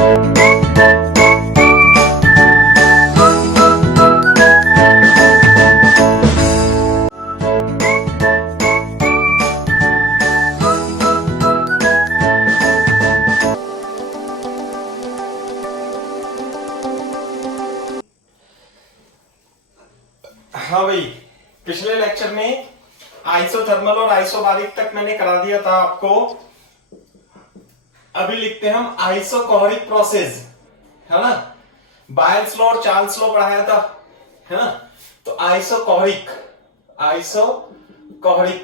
हाँ भाई, पिछले लेक्चर में आइसोथर्मल और आइसोबारिक तक मैंने करा दिया था आपको। अभी लिखते हैं हम आइसोकोहरिक प्रोसेस, है ना। बायल्स लॉ और चार्ल्स लॉ पढ़ाया था, है ना। तो आइसोकोहरिक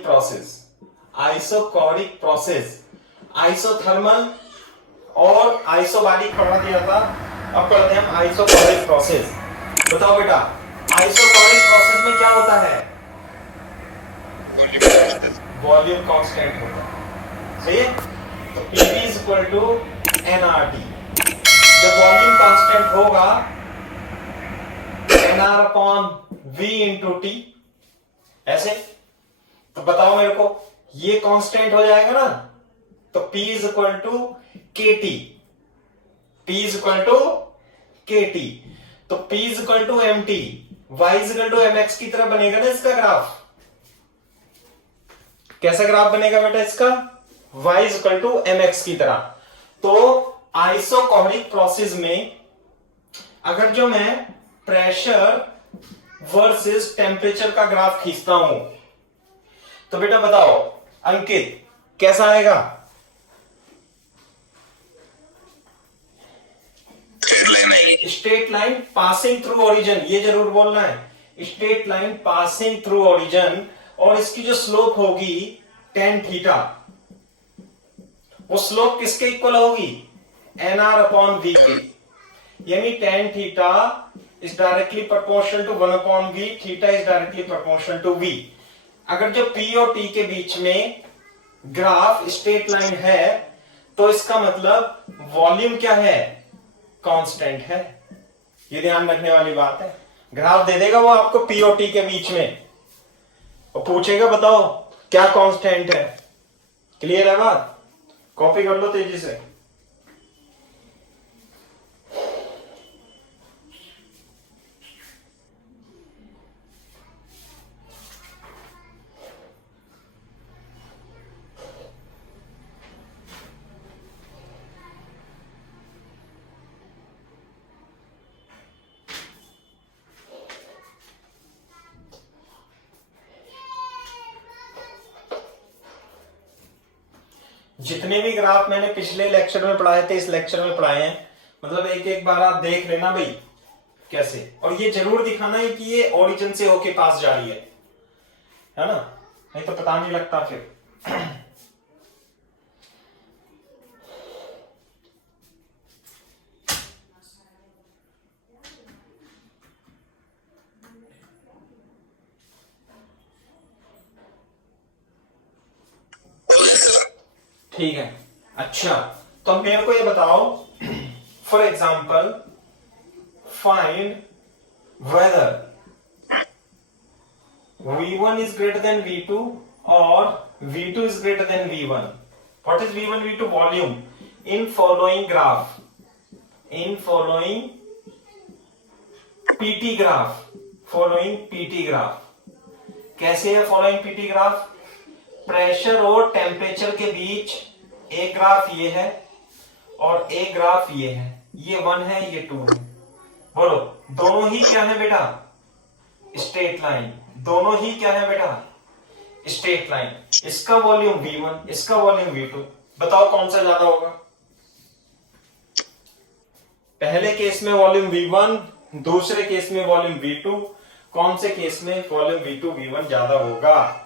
प्रोसेस, आइसोकोहरिक प्रोसेस, आइसोथर्मल और आइसोबारिक पढ़ा दिया था। अब पढ़ते हैं हम आइसोकोहरिक प्रोसेस। बताओ बेटा, आइसोकोहरिक प्रोसेस में क्या होता है? वॉल्यूम कांस्टेंट होता है, सही है। तो PV is equal to nRT। जब वॉल्यूम कांस्टेंट होगा nR upon V into T, ऐसे। तो बताओ मेरे को, ये कांस्टेंट हो जाएगा ना, तो P is equal to KT, P is equal to KT। तो P is equal to MT, Y is equal to MX की तरह बनेगा ना इसका ग्राफ। कैसा ग्राफ बनेगा बेटा इसका? Y is equal to MX की तरह। तो आइसोकोहरिक प्रोसेस में अगर जो मैं प्रेशर वर्सेस टेम्परेचर का ग्राफ खींचता हूं, तो बेटा बताओ अंकित, कैसा आएगा? Straight line passing through origin, ये जरूर बोलना है। Straight line passing through origin, और इसकी जो स्लोप होगी tan थीटा, वो स्लोप किसके इक्वल होगी? nR अपॉन V के। यानी tan theta is directly proportional to 1 upon V, theta is directly proportional to V। अगर जो P और T के बीच में ग्राफ स्ट्रेट लाइन है, तो इसका मतलब वॉल्यूम क्या है? कांस्टेंट है। ये ध्यान रखने वाली बात है। ग्राफ दे देगा वो आपको P और T के बीच में, और पूछेगा बताओ क्या कांस्टेंट है। क्लियर है बात? कॉपी कर लो तेजी से। जितने भी ग्राफ मैंने पिछले लेक्चर में पढ़ाए थे, इस लेक्चर में पढ़ाए हैं, मतलब एक एक बार आप देख लेना भाई कैसे। और ये जरूर दिखाना है कि ये ओरिजिन से होके पास जा रही है ना, नहीं तो पता नहीं लगता फिर। ठीक है, अच्छा। तो अब मेरे को ये बताओ, for example find weather V1 is greater than V2 or V2 is greater than V1. What is V1, V2? Volume. In following graph, in following PT graph, following PT graph. कैसे है following PT graph? प्रेशर और temperature के बीच एक graph ये है और एक graph ये है। ये 1 है, ये 2 है। बोलो, दोनों ही क्या है बेटा? Straight line. दोनों ही क्या है बेटा? Straight line. इसका वॉल्यूम V1, इसका वॉल्यूम V2। बताओ कौन सा ज्यादा होगा? पहले केस में वॉल्यूम V1, दूसरे केस में वॉल्यूम V2। कौन से केस में वॉल्यूम V2 V1 ज्यादा होगा?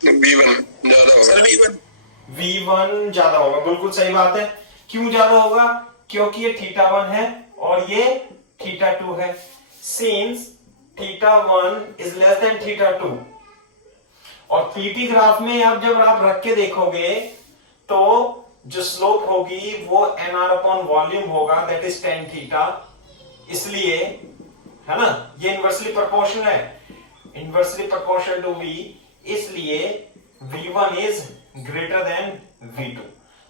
V1 ज्यादा होगा। V1 ज्यादा होगा, बिल्कुल सही बात है। क्यों ज्यादा होगा? क्योंकि ये θ1 है और ये θ2 है। Since θ1 is less than θ2। और पीटी ग्राफ में आप जब आप रख के देखोगे तो जो स्लोप होगी वो nR अपॉन वॉल्यूम होगा, दैट इज tan थीटा। इसलिए, है ना, ये इनवर्सली प्रोपोर्शनल है, इनवर्सली प्रोपोर्शनल टू V। इसलिए V1 is greater than V2।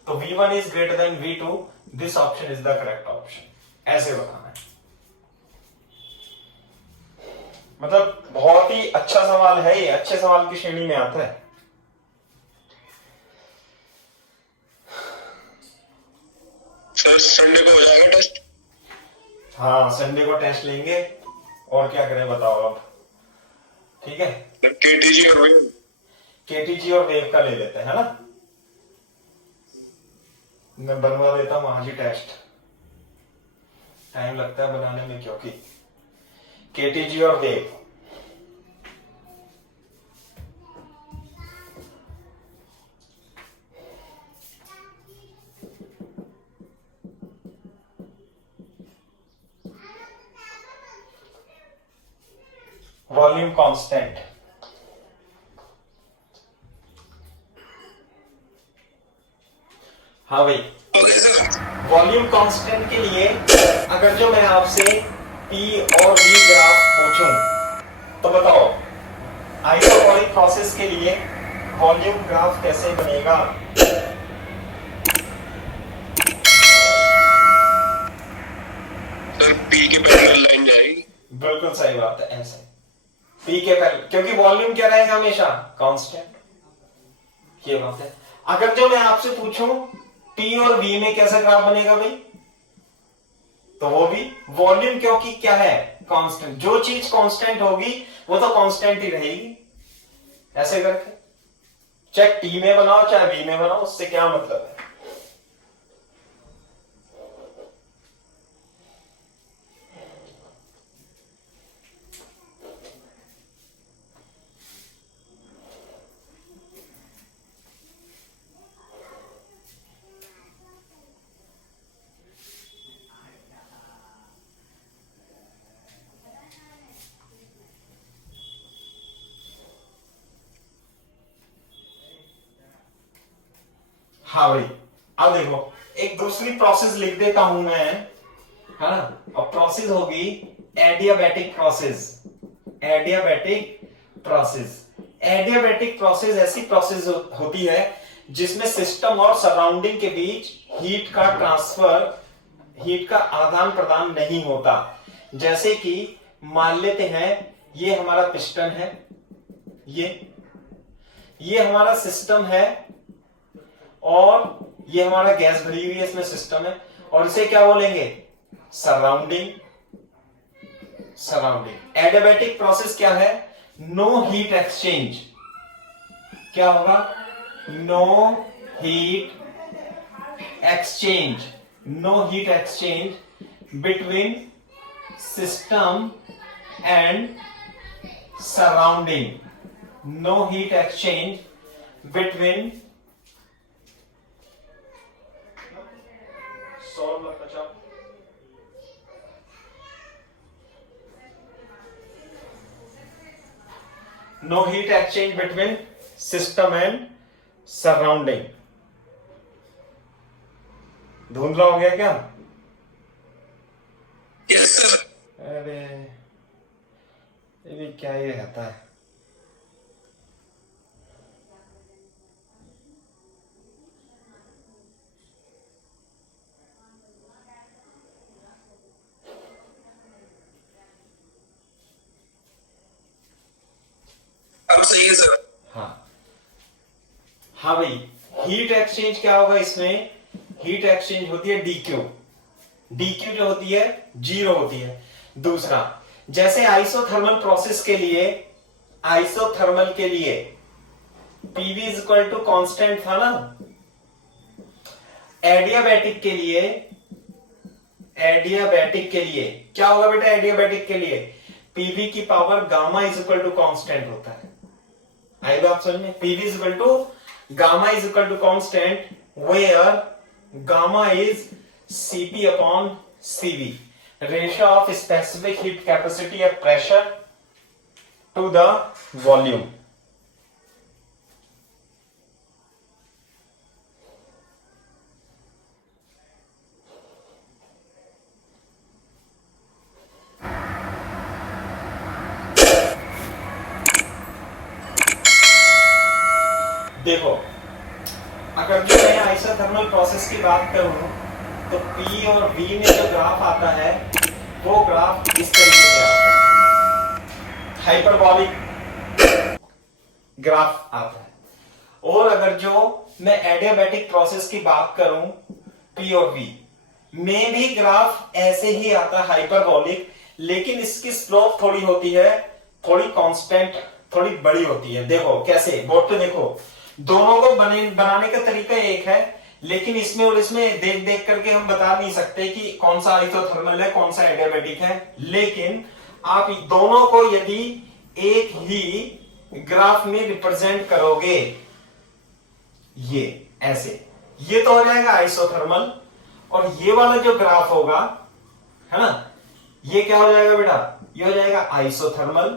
तो V1 is greater than V2, this option is the correct option, ऐसे बताना है। मतलब बहुत ही अच्छा सवाल है ये, अच्छे सवाल की श्रेणी में आता है। सर संडे को हो जाएगा टेस्ट? हाँ संडे को टेस्ट लेंगे, और क्या करें बताओ अब। ठीक है, केटीजी और वेव, केटीजी और वेव का ले लेते हैं, है ना। मैं बनवा देता हूं आज ही टेस्ट, टाइम लगता है बनाने में क्योंकि केटीजी और वेव। वॉल्यूम कांस्टेंट, हाँ भाई ओके सर। वॉल्यूम कांस्टेंट के लिए अगर जो मैं आपसे P और V ग्राफ पूछूं तो बताओ आइसोकोरिक प्रोसेस के लिए वॉल्यूम ग्राफ कैसे बनेगा। सर पी के पैरेलल लाइन जाएगी। बिल्कुल सही बात है, ऐसे P के पहले, क्योंकि वॉल्यूम क्या रहेगा हमेशा कांस्टेंट। ये बात है। अगर जो मैं आपसे पूछूं P और V में कैसा ग्राफ बनेगा भाई, तो वो भी वॉल्यूम, क्योंकि क्या है कांस्टेंट, जो चीज कांस्टेंट होगी वो तो कांस्टेंट ही रहेगी। ऐसे करके चाहे T में बनाओ चाहे V में बनाओ, उससे क्या मतलब है। हाँ भाई अब देखो एक दूसरी प्रोसेस लिख देता हूं मैं, है ना। अब प्रोसेस होगी adiabatic process. Adiabatic process, adiabatic process ऐसी प्रोसेस होती है जिसमें सिस्टम और सराउंडिंग के बीच हीट का ट्रांसफर, हीट का आदान प्रदान नहीं होता। जैसे कि मान लेते हैं ये हमारा पिस्टन है, ये हमारा सिस्टम है, और ये हमारा गैस भरी हुई है, इसमें सिस्टम है, और इसे क्या बोलेंगे सराउंडिंग। सराउंडिंग एडियाबैटिक प्रोसेस क्या है, नो हीट एक्सचेंज। क्या होगा, no heat exchange, no heat exchange between system and surrounding, no heat exchange between no heat exchange between system and surrounding। धुंधला हो गया क्या? Yes sir. अरे ये भी क्या ये रहता है। अब सही है सर। हाँ हाँ भाई हीट एक्सचेंज क्या होगा इसमें, हीट एक्सचेंज होती है डीक्यू। डीक्यू जो होती है जीरो होती है। दूसरा जैसे आइसोथर्मल प्रोसेस के लिए, आइसोथर्मल के लिए PV is equal to constant था ना, एडियाबैटिक के लिए, एडियाबैटिक के लिए क्या होगा बेटा, एडियाबैटिक के लिए पीवी की power gamma is equal to constant होता है। आई बात समझ में, PV is equal to gamma is equal to constant, where gamma is CP upon CV, ratio of specific heat capacity at pressure to the volume. देखो अगर जो मैं आइसोथर्मल प्रोसेस की बात करूं तो P और V में जो ग्राफ आता है वो ग्राफ इस तरीके से आता है, हाइपरबॉलिक ग्राफ आता है। और अगर जो मैं एडियाबैटिक प्रोसेस की बात करूं P और V में भी ग्राफ ऐसे ही आता है हाइपरबॉलिक, लेकिन इसकी स्लोप थोड़ी होती है, थोड़ी कांस्टेंट, थोड़ी बड़ी होती है। देखो कैसे, बोर्ड पे देखो, दोनों को बनाने का तरीका एक है, लेकिन इसमें और इसमें देख देख करके हम बता नहीं सकते कि कौन सा आइसोथर्मल है कौन सा एडियाबैटिक है। लेकिन आप दोनों को यदि एक ही ग्राफ में रिप्रेजेंट करोगे, ये ऐसे, ये तो हो जाएगा आइसोथर्मल, और ये वाला जो ग्राफ होगा, है ना, ये क्या हो जाएगा बेटा, ये हो जाएगा आइसोथर्मल।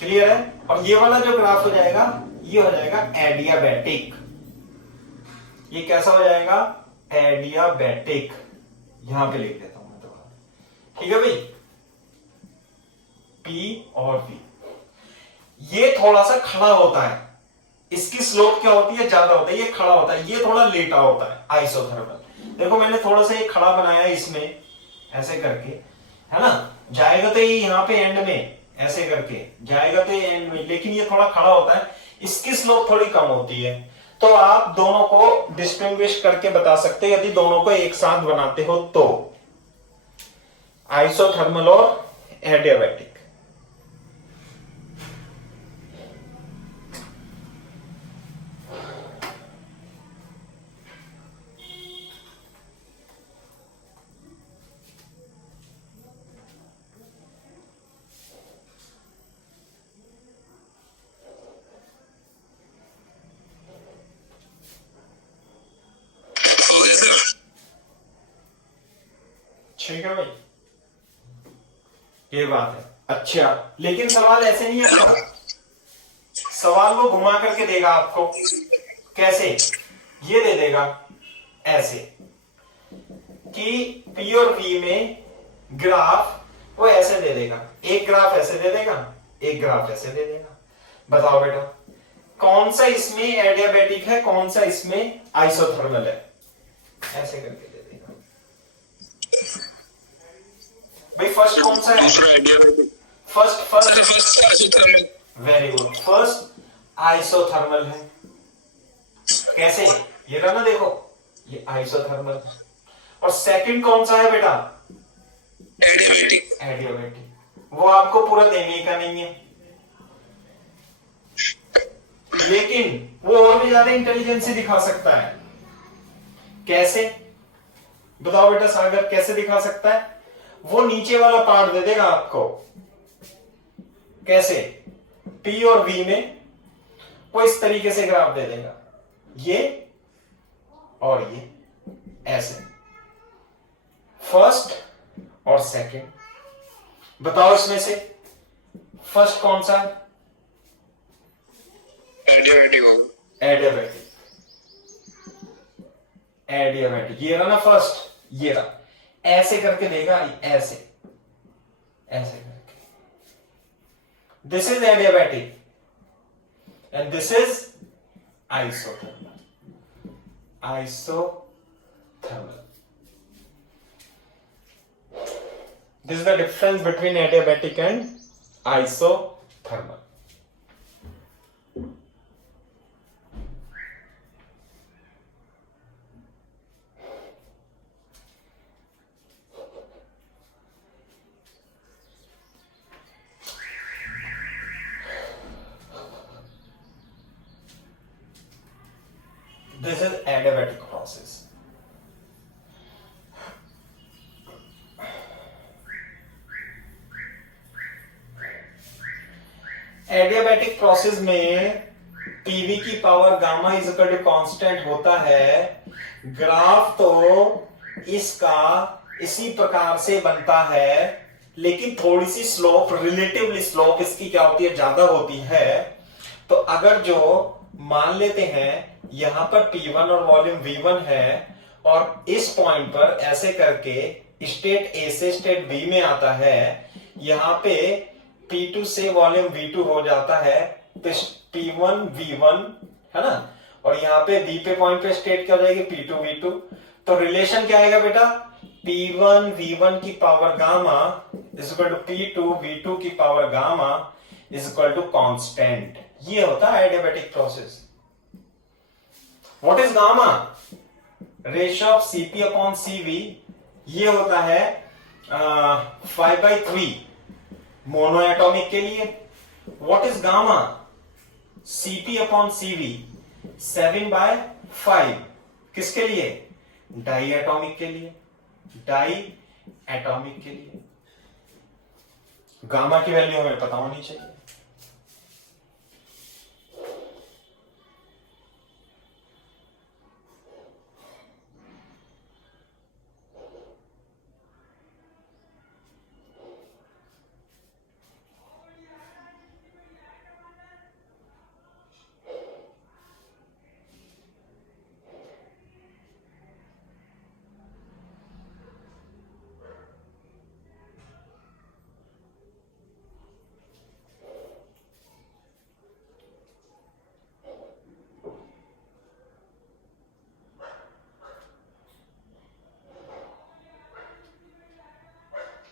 क्लियर है? और ये वाला जो ग्राफ हो जाएगा ये हो जाएगा एडियाबैटिक। ये कैसा हो जाएगा, एडियाबैटिक। यहां पे लिख देता हूं मैं तो, ठीक है भाई। P और V ये थोड़ा सा खड़ा होता है, इसकी स्लोप क्या होती है, ज्यादा होता है, ये खड़ा होता है, ये थोड़ा लेटा होता है आइसोथर्मल। देखो मैंने थोड़ा सा ये खड़ा बनाया इसमें ऐसे करके, है ना, जाएगा तो ये यहां पे एंड में ऐसे करके जाएगा तो ये एंड में, लेकिन ये थोड़ा खड़ा होता है, इसकी स्लोप थोड़ी कम होती है। तो आप दोनों को डिस्टिंग्विश करके बता सकते हैं यदि दोनों को एक साथ बनाते हो तो, आइसोथर्मल और एडियाबैटिक। हो गया सर। ठीक है भाई, ये बात है। अच्छा, लेकिन सवाल ऐसे नहीं आता, सवाल वो घुमा करके देगा आपको। कैसे? ये दे देगा ऐसे कि P और V में ग्राफ वो ऐसे दे देगा, एक ग्राफ ऐसे दे देगा, एक ग्राफ ऐसे दे देगा। बताओ बेटा कौन सा इसमें एडियाबैटिक है, कौन सा इसमें आइसोथर्मल है, ऐसे करके दे देगा। भाई फर्स्ट कौन सा है? दूसरा adiabatic. First sir first isothermal. Very good, first isothermal है। कैसे? ये रहा ना, देखो ये आइसोथर्मल। और सेकंड कौन सा है बेटा? एडियाबैटिक। एडियाबैटिक। वो आपको पूरा देने का नहीं है, लेकिन वो और भी ज्यादा इंटेलिजेंसी दिखा सकता है। कैसे? बताओ बेटा सागर, कैसे दिखा सकता है? वो नीचे वाला पार्ट दे देगा आपको। कैसे? P और V में वो इस तरीके से ग्राफ दे देगा, ये और ये ऐसे, फर्स्ट और सेकंड। बताओ इसमें से फर्स्ट कौन सा है? एडियाबैटिक होगा। एडियाबैटिक। एडियाबैटिक ये रहा ना फर्स्ट, ये रहा, ऐसे करके देगा, ऐसे ऐसे करके। This is adiabatic and this is isothermal. Isothermal, this is the difference between adiabatic and isothermal. This is adiabatic process. Adiabatic process में पीवी की power gamma is equal to constant होता है। ग्राफ तो इसका इसी प्रकार से बनता है, लेकिन थोड़ी सी स्लोप, रिलेटिवली स्लोप इसकी क्या होती है, ज्यादा होती है। तो अगर जो मान लेते हैं यहां पर P1 और वॉल्यूम V1 है, और इस पॉइंट पर ऐसे करके स्टेट A से स्टेट B में आता है, यहां पे P2 से वॉल्यूम V2 हो जाता है, तो P1 V1 है ना, और यहाँ पे बी पे पॉइंट पे स्टेट क्या हो जाएगी, P2 V2। तो रिलेशन क्या आएगा बेटा, P1 V1 की power gamma is equal to P2 V2 की power gamma is equal to constant. ये होता है adiabatic process. What is gamma, ratio of Cp upon Cv। ये होता है 5/3 मोनो एटॉमिक के लिए। What is gamma, Cp upon Cv 7/5 किसके लिए, डाई एटॉमिक के लिए, डाई एटॉमिक के लिए। गामा की वैल्यू हमें पता होनी चाहिए।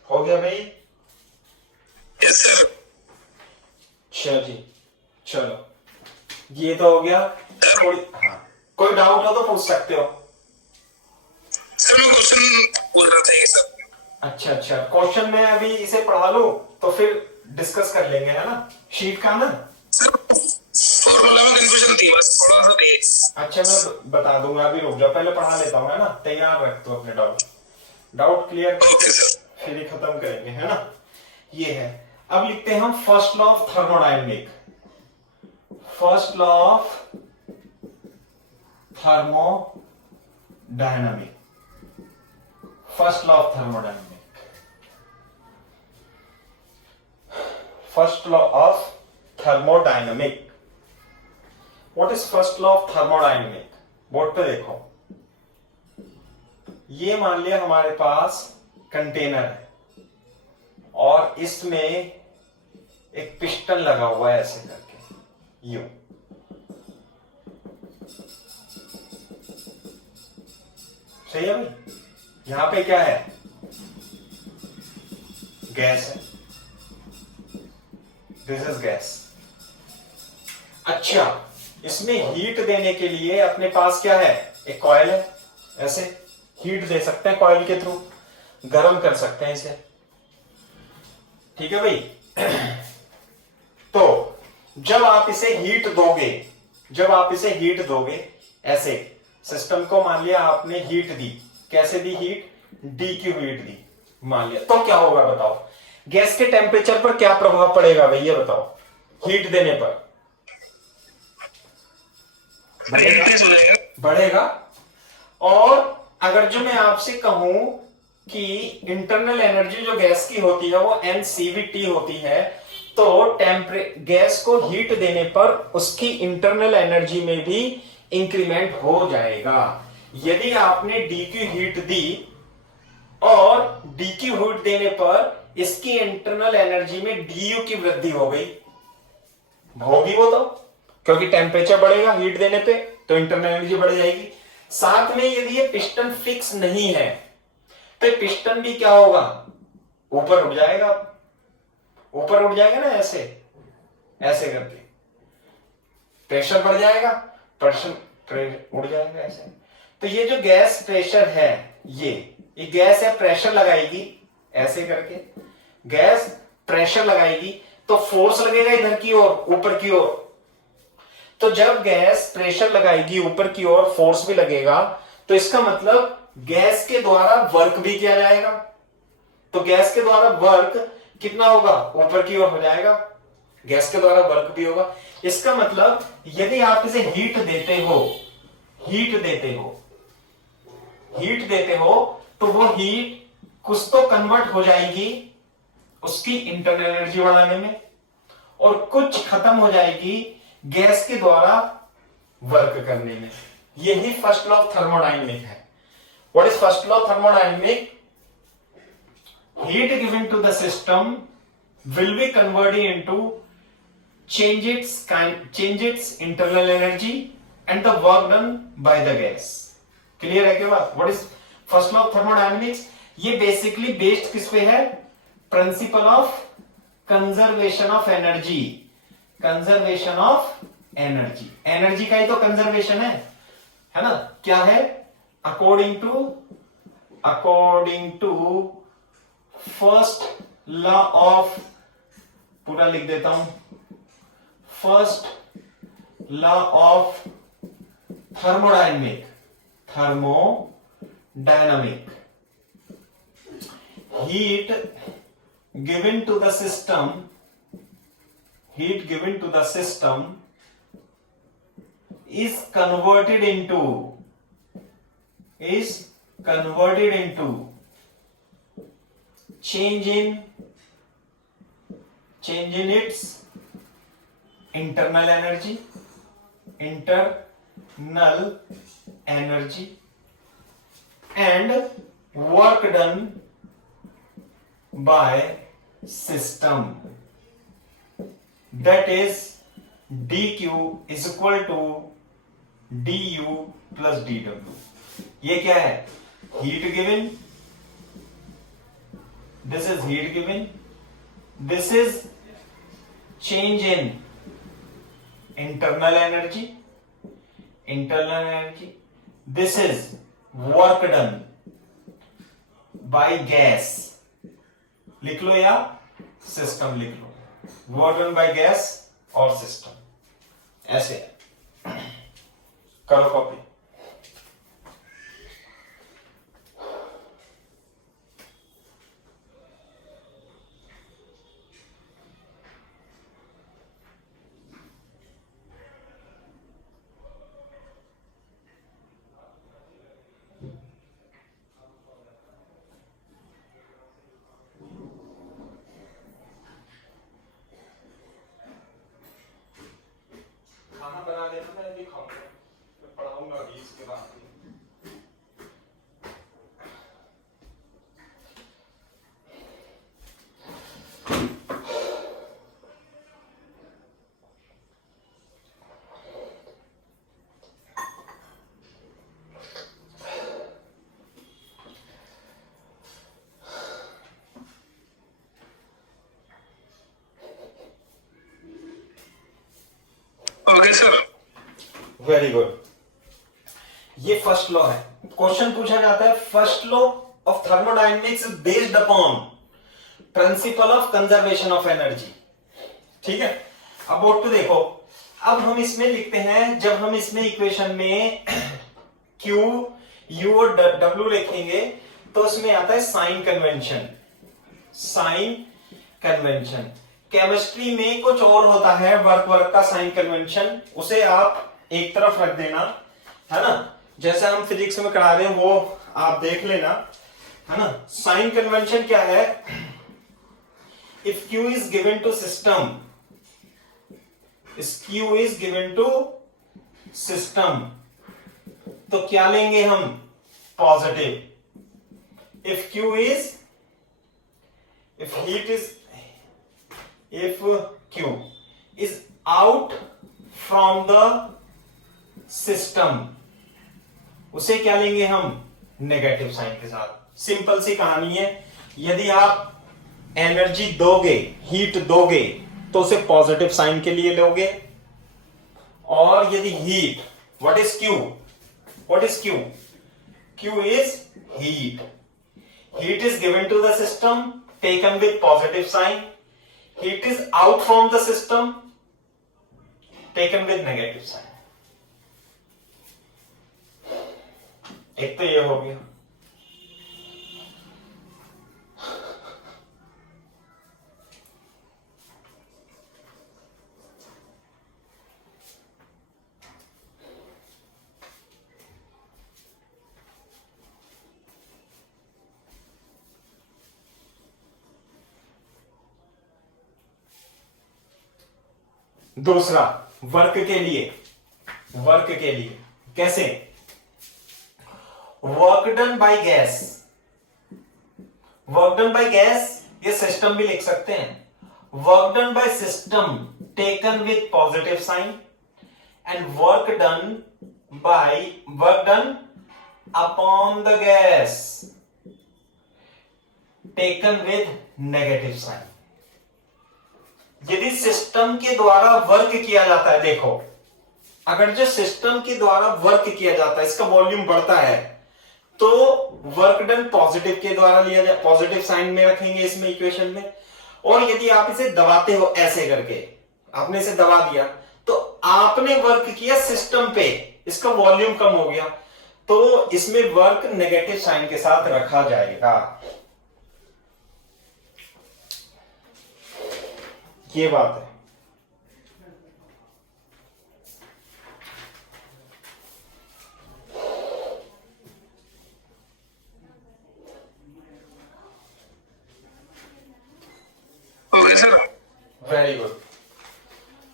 हो गया भाई? Yes sir. चलो जी, चलो ये तो हो गया। थोड़ी हाँ, कोई डाउट हो तो पूछ सकते हो। सर मैं क्वेश्चन बोल रहा था ये सर। अच्छा अच्छा, क्वेश्चन में अभी इसे पढ़ा लूं तो फिर डिस्कस कर लेंगे, है ना, शीट का ना। सर फॉर्मूला में कंफ्यूजन थी बस थोड़ा सा देख। अच्छा मैं बता दूंगा, अभी रुक जाओ, पहले पढ़ा लेता हूँ, है ना। तैयार रख दो अपने डाउट क्लियर ओके सर। फिर ही खत्म करेंगे, है ना। ये है, अब लिखते हैं हम first law of thermodynamic. First law of thermodynamic, first law of thermodynamic, first law of thermodynamic. What is first law of thermodynamic, board पे देखो। ये मान लिया हमारे पास कंटेनर है और इसमें एक पिस्टन लगा हुआ है ऐसे करके, यूं। सही है भाई? यहां पे क्या है, गैस है, दिस इज गैस। अच्छा, इसमें हीट देने के लिए अपने पास क्या है, एक कॉइल है, ऐसे हीट दे सकते हैं कॉइल के थ्रू, गर्म कर सकते हैं इसे। ठीक है भाई? तो जब आप इसे हीट दोगे, जब आप इसे हीट दोगे ऐसे, सिस्टम को मान लिया आपने हीट दी, कैसे दी हीट, डी की हीट दी मान लिया, तो क्या होगा बताओ, गैस के टेम्परेचर पर क्या प्रभाव पड़ेगा भैया बताओ, हीट देने पर बढ़ेगा। और अगर जो मैं आपसे कहूं कि इंटरनल एनर्जी जो गैस की होती है वो NCVT होती है, तो गैस को हीट देने पर उसकी इंटरनल एनर्जी में भी इंक्रीमेंट हो जाएगा। यदि आपने डी की हीट दी और डी की हीट देने पर इसकी इंटरनल एनर्जी में डीयू की वृद्धि हो गई, होगी वो तो, क्योंकि टेम्परेचर बढ़ेगा हीट देने पे तो इंटरनल एनर्जी बढ़ जाएगी। साथ में यदि ये पिस्टन फिक्स नहीं है तो पिस्टन भी क्या होगा, ऊपर उठ जाएगा, ऊपर उठ जाएगा ना, ऐसे ऐसे करके प्रेशर बढ़ जाएगा, प्रेशर उड़ जाएगा ऐसे। तो ये जो गैस प्रेशर है, ये गैस है, प्रेशर लगाएगी ऐसे करके, गैस प्रेशर लगाएगी तो फोर्स लगेगा इधर की ओर, ऊपर की ओर। तो जब गैस प्रेशर लगाएगी ऊपर की ओर, फोर्स भी लगेगा, तो इसका मतलब गैस के द्वारा वर्क भी किया जाएगा। तो गैस के द्वारा वर्क कितना होगा, ऊपर की ओर हो जाएगा, गैस के द्वारा वर्क भी होगा। इसका मतलब यदि आप इसे हीट देते हो, हीट देते हो, हीट देते हो, तो वो हीट कुछ तो कन्वर्ट हो जाएगी उसकी इंटरनल एनर्जी बढ़ाने में, और कुछ खत्म हो जाएगी गैस के द्वारा वर्क करने में। यही फर्स्ट लॉ ऑफ थर्मोडायनेमिक है। What is first law of thermodynamic? Heat given to the system will be converted into change its internal energy and the work done by the gas. Clear है क्या बात? What is first law of thermodynamics? ये basically based किस पे है? Principle of conservation of energy. Conservation of energy, energy का ही तो कंजर्वेशन है ना? क्या है? According to first law of, पूरा लिख देता हूं, first law of thermodynamic, heat given to the system is converted into change in its internal energy and work done by system, that is dq is equal to du plus dw. ये क्या है? Heat given, this is heat given, this is change in internal energy, this is work done by gas. लिख लो या system लिख लो, work done by gas और system, ऐसे करो copy. खाना बना लेना, मैं भी खाऊंगा, मैं पढ़ाऊंगा भी इसके बाद. Okay sir. Very good. ये फर्स्ट लॉ है. क्वेश्चन पूछा जाता है first law of thermodynamics based upon principal of conservation of energy. ठीक है. अब बोर्ड टू देखो, अब हम इसमें लिखते हैं, जब हम इसमें इक्वेशन में Q, U और W लिखेंगे तो उसमें आता है साइन कन्वेंशन. केमिस्ट्री में कुछ और होता है, वर्क का साइन कन्वेंशन, उसे आप एक तरफ रख देना, है ना? जैसे हम फिजिक्स में करा रहे हैं वो आप देख लेना, है ना? साइन कन्वेंशन क्या है? If Q is given to system, तो क्या लेंगे हम? Positive. if Q is out from the system, उसे क्या लेंगे हम? नेगेटिव साइन के साथ. सिंपल सी कहानी है. यदि आप एनर्जी दोगे, हीट दोगे, तो उसे पॉजिटिव साइन के लिए लोगे, और यदि heat, what is Q? Q is heat. Heat is given to the system, taken with positive sign. Heat is out from the system, taken with negative sign. एक तो ये हो गया. दूसरा, वर्क के लिए कैसे? वर्क डन बाय गैस, ये सिस्टम भी लिख सकते हैं. Work done by system taken with positive sign, and work done by work done upon the gas taken with negative sign। यदि सिस्टम के द्वारा वर्क किया जाता है, देखो अगर जो सिस्टम के द्वारा वर्क किया जाता है इसका वॉल्यूम बढ़ता है तो वर्क डन पॉजिटिव के द्वारा लिया जाए, पॉजिटिव साइन में रखेंगे इसमें इक्वेशन में। और यदि आप इसे दबाते हो ऐसे करके, आपने इसे दबा दिया तो आपने वर्क किया सिस्टम पे, इसका वॉल्यूम कम हो गया तो इसमें वर्क नेगेटिव साइन के साथ रखा जाएगा। ये बात है। Okay sir, very good.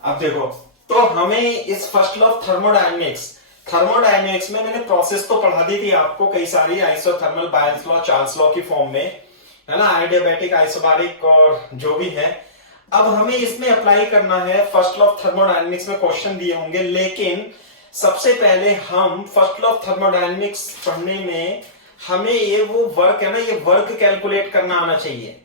अब देखो, तो हमें इस फर्स्ट लॉ ऑफ थर्मोडायनेमिक्स में मैंने प्रोसेस तो पढ़ा दी थी आपको कई सारी, आइसोथर्मल, बायल्स लॉ, चार्ल्स लॉ की फॉर्म में, है ना, आइडियाबैटिक, आइसोबारिक और जो भी है। अब हमें इसमें अप्लाई करना है फर्स्ट लॉ ऑफ थर्मोडायनेमिक्स में क्वेश्चन दिए होंगे, लेकिन सबसे पहले हम फर्स्ट लॉ ऑफ थर्मोडायनेमिक्स पढ़ने में हमें ये वो वर्क है ना, ये वर्क कैलकुलेट करना आना चाहिए।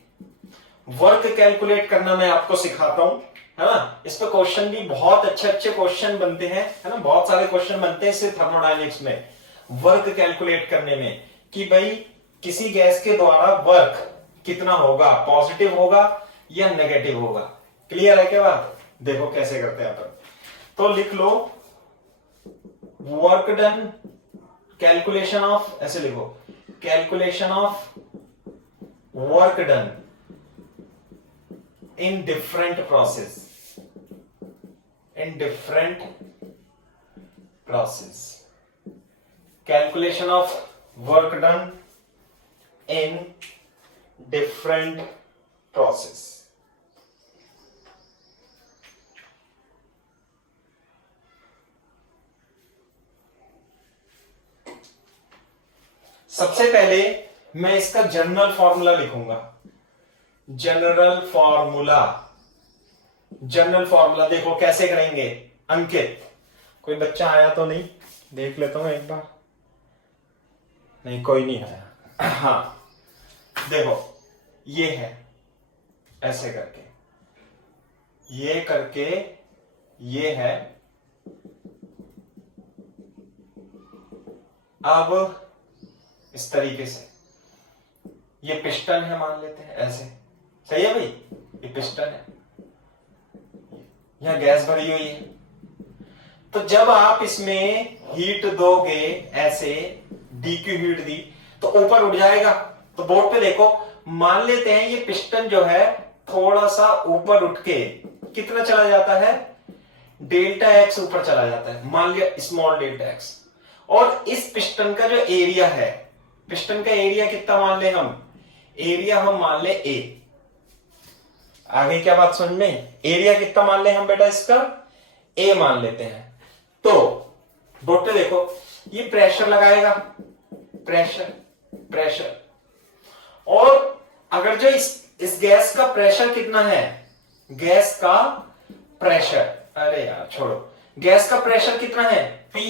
वर्क कैलकुलेट करना मैं आपको सिखाता हूं, है ना। इस पर क्वेश्चन भी बहुत अच्छे अच्छे क्वेश्चन बनते हैं, है ना, बहुत सारे क्वेश्चन बनते हैं सिर्फ थर्मोडायनेमिक्स में वर्क कैलकुलेट करने में, कि भाई किसी गैस के द्वारा वर्क कितना होगा, पॉजिटिव होगा या नेगेटिव होगा। क्लियर है क्या बात? देखो कैसे करते हैं अपन, तो लिख लो वर्क डन, कैलकुलेशन ऑफ, ऐसे लिखो, calculation of work done in different process, calculation of work done in different process। सबसे पहले मैं इसका जनरल फॉर्मूला लिखूंगा, जनरल फॉर्मूला देखो कैसे करेंगे। अंकित, कोई बच्चा आया तो नहीं, देख लेता हूं एक बार, नहीं कोई नहीं आया। हाँ देखो, ये है ऐसे करके, ये करके, ये है। अब इस तरीके से ये पिस्टन है मान लेते हैं, ऐसे सही है भाई, ये पिस्टन है, यहां गैस भरी हुई है। तो जब आप इसमें हीट दोगे, ऐसे डीक्यू हीट दी तो ऊपर उठ जाएगा। तो बोर्ड पे देखो, मान लेते हैं ये पिस्टन जो है थोड़ा सा ऊपर उठ के कितना चला जाता है, डेल्टा एक्स ऊपर चला जाता है, मान लिया स्मॉल डेल्टा एक्स। और इस पिस्टन का जो एरिया है, पिस्टन का एरिया कितना मान ले हम, एरिया हम मान ले ए। आगे क्या बात समझ में, एरिया कितना मान ले हम बेटा, इसका ए मान लेते हैं। तो बोर्ड पे देखो, ये प्रेशर लगाएगा, प्रेशर, और अगर जो इस गैस का प्रेशर कितना है, गैस का प्रेशर, अरे यार छोड़ो, गैस का प्रेशर कितना है P,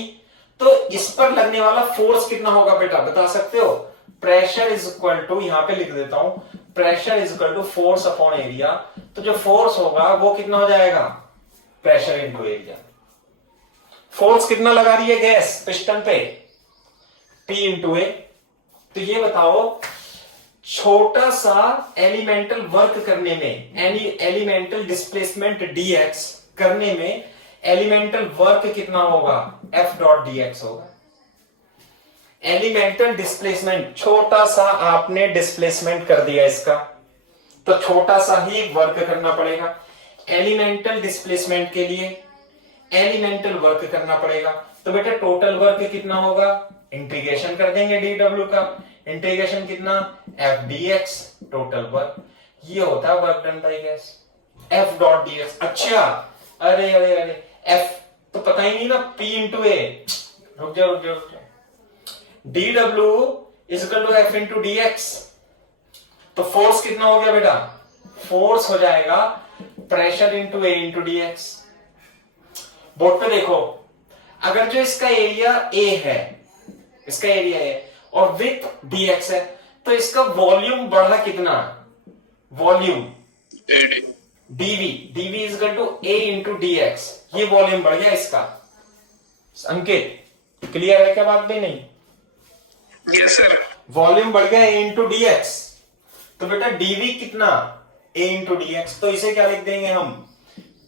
तो इस पर लगने वाला फोर्स कितना होगा बेटा, बता सकते हो? प्रेशर इज इक्वल टू, यहां पे लिख देता हूं, pressure is equal to force upon area. तो जो फोर्स होगा वो कितना हो जाएगा, प्रेशर इंटू एरिया। फोर्स कितना लगा रही है गैस पिस्टन पे, P इंटू ए। तो ये बताओ, छोटा सा एलिमेंटल वर्क करने में, एलिमेंटल डिस्प्लेसमेंट dx करने में एलिमेंटल वर्क कितना होगा, F डॉट dx होगा। एलिमेंटल डिस्प्लेसमेंट, छोटा सा आपने डिस्प्लेसमेंट कर दिया इसका, तो छोटा सा ही वर्क करना पड़ेगा। एलिमेंटल डिस्प्लेसमेंट के लिए एलिमेंटल वर्क करना पड़ेगा। तो बेटा टोटल वर्क कितना होगा, इंटीग्रेशन कर देंगे dw का, इंटीग्रेशन कितना, f dx टोटल वर्क। ये होता है work done by gas, f dot dx। अच्छा, अरे अरे अरे, f तो पता ही नहीं ना, p इंटू ए, रुक जाओ, dw is equal to f into dx। तो फोर्स कितना हो गया बेटा, फोर्स हो जाएगा pressure into A into dx। Board पे देखो, अगर जो इसका एरिया ए है, इसका एरिया है और विथ dx है, तो इसका वॉल्यूम बढ़ा कितना, volume dv is equal to a into dx, ये वॉल्यूम बढ़ गया इसका। अंकित क्लियर है क्या बात भी नहीं? Yes sir. वॉल्यूम बढ़ गया a इंटू dx, तो बेटा dv कितना, a इंटू dx, तो इसे क्या लिख देंगे हम,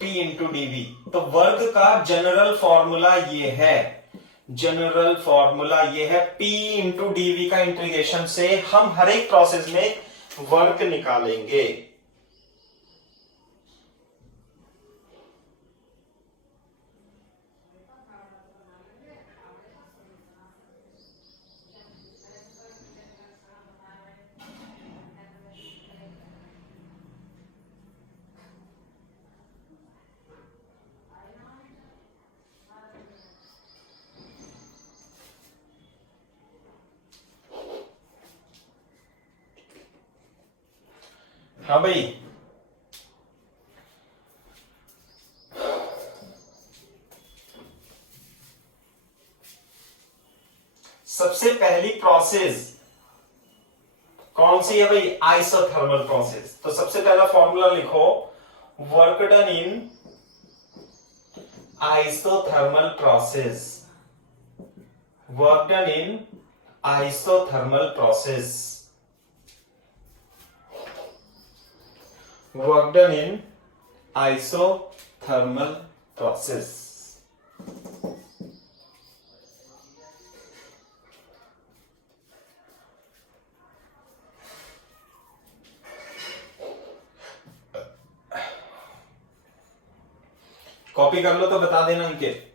p इंटू dv। तो वर्ग का जनरल फॉर्मूला ये है, जनरल फॉर्मूला ये है, p इंटू dv का इंटीग्रेशन से हम हर एक प्रोसेस में वर्ग निकालेंगे। हाँ भाई, सबसे पहली प्रोसेस कौन सी है भाई, आइसोथर्मल प्रोसेस। तो सबसे पहला फॉर्मूला लिखो, work done in isothermal process, work done in isothermal process, work done in isothermal process। Copy कर लो तो बता देना अंकित।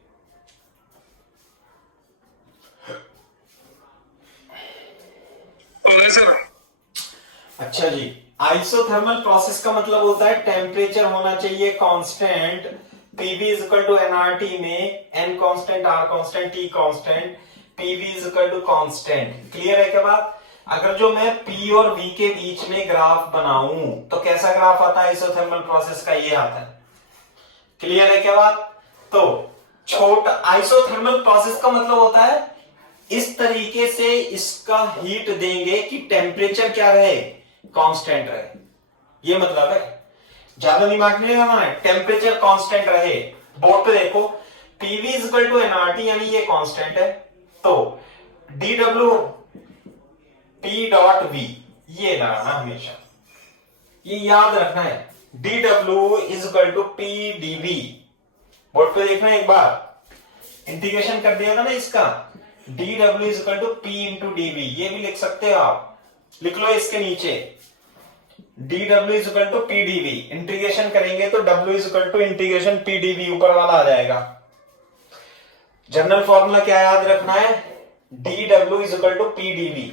हो गया सर। अच्छा जी, आइसोथर्मल प्रोसेस का मतलब होता है टेम्परेचर होना चाहिए constant, PV is equal to NRT में N constant, R constant, T constant, PV is equal to constant. Clear है क्या बात? अगर जो मैं पी और वी के बीच में ग्राफ बनाऊं तो कैसा ग्राफ आता है आइसोथर्मल प्रोसेस का, ये आता है। क्लियर है क्या बात? तो छोटा आइसोथर्मल प्रोसेस का मतलब होता है इस तरीके से इसका हीट देंगे कि टेम्परेचर क्या रहे, कांस्टेंट रहे, ये मतलब है। ज्यादा दिमाग नहीं लगाना है, टेम्परेचर कांस्टेंट रहे। बोर्ड पे देखो, PV is equal to NRT, यानी ये कांस्टेंट है, तो D W P dot V ये लगाना हमेशा, ये याद रखना है। D W is equal to P DV. Board पे देखना एक बार, इंटीग्रेशन कर दिया था ना इसका, D W is equal to P into DV, ये भी लिख सकते हो आप, लिख लो इसके नीचे D W is equal to P DV. Integration करेंगे तो W is equal to integration P DV ऊपर वाला आ जाएगा। जनरल फॉर्मूला क्या याद रखना है, D W is equal to P DV.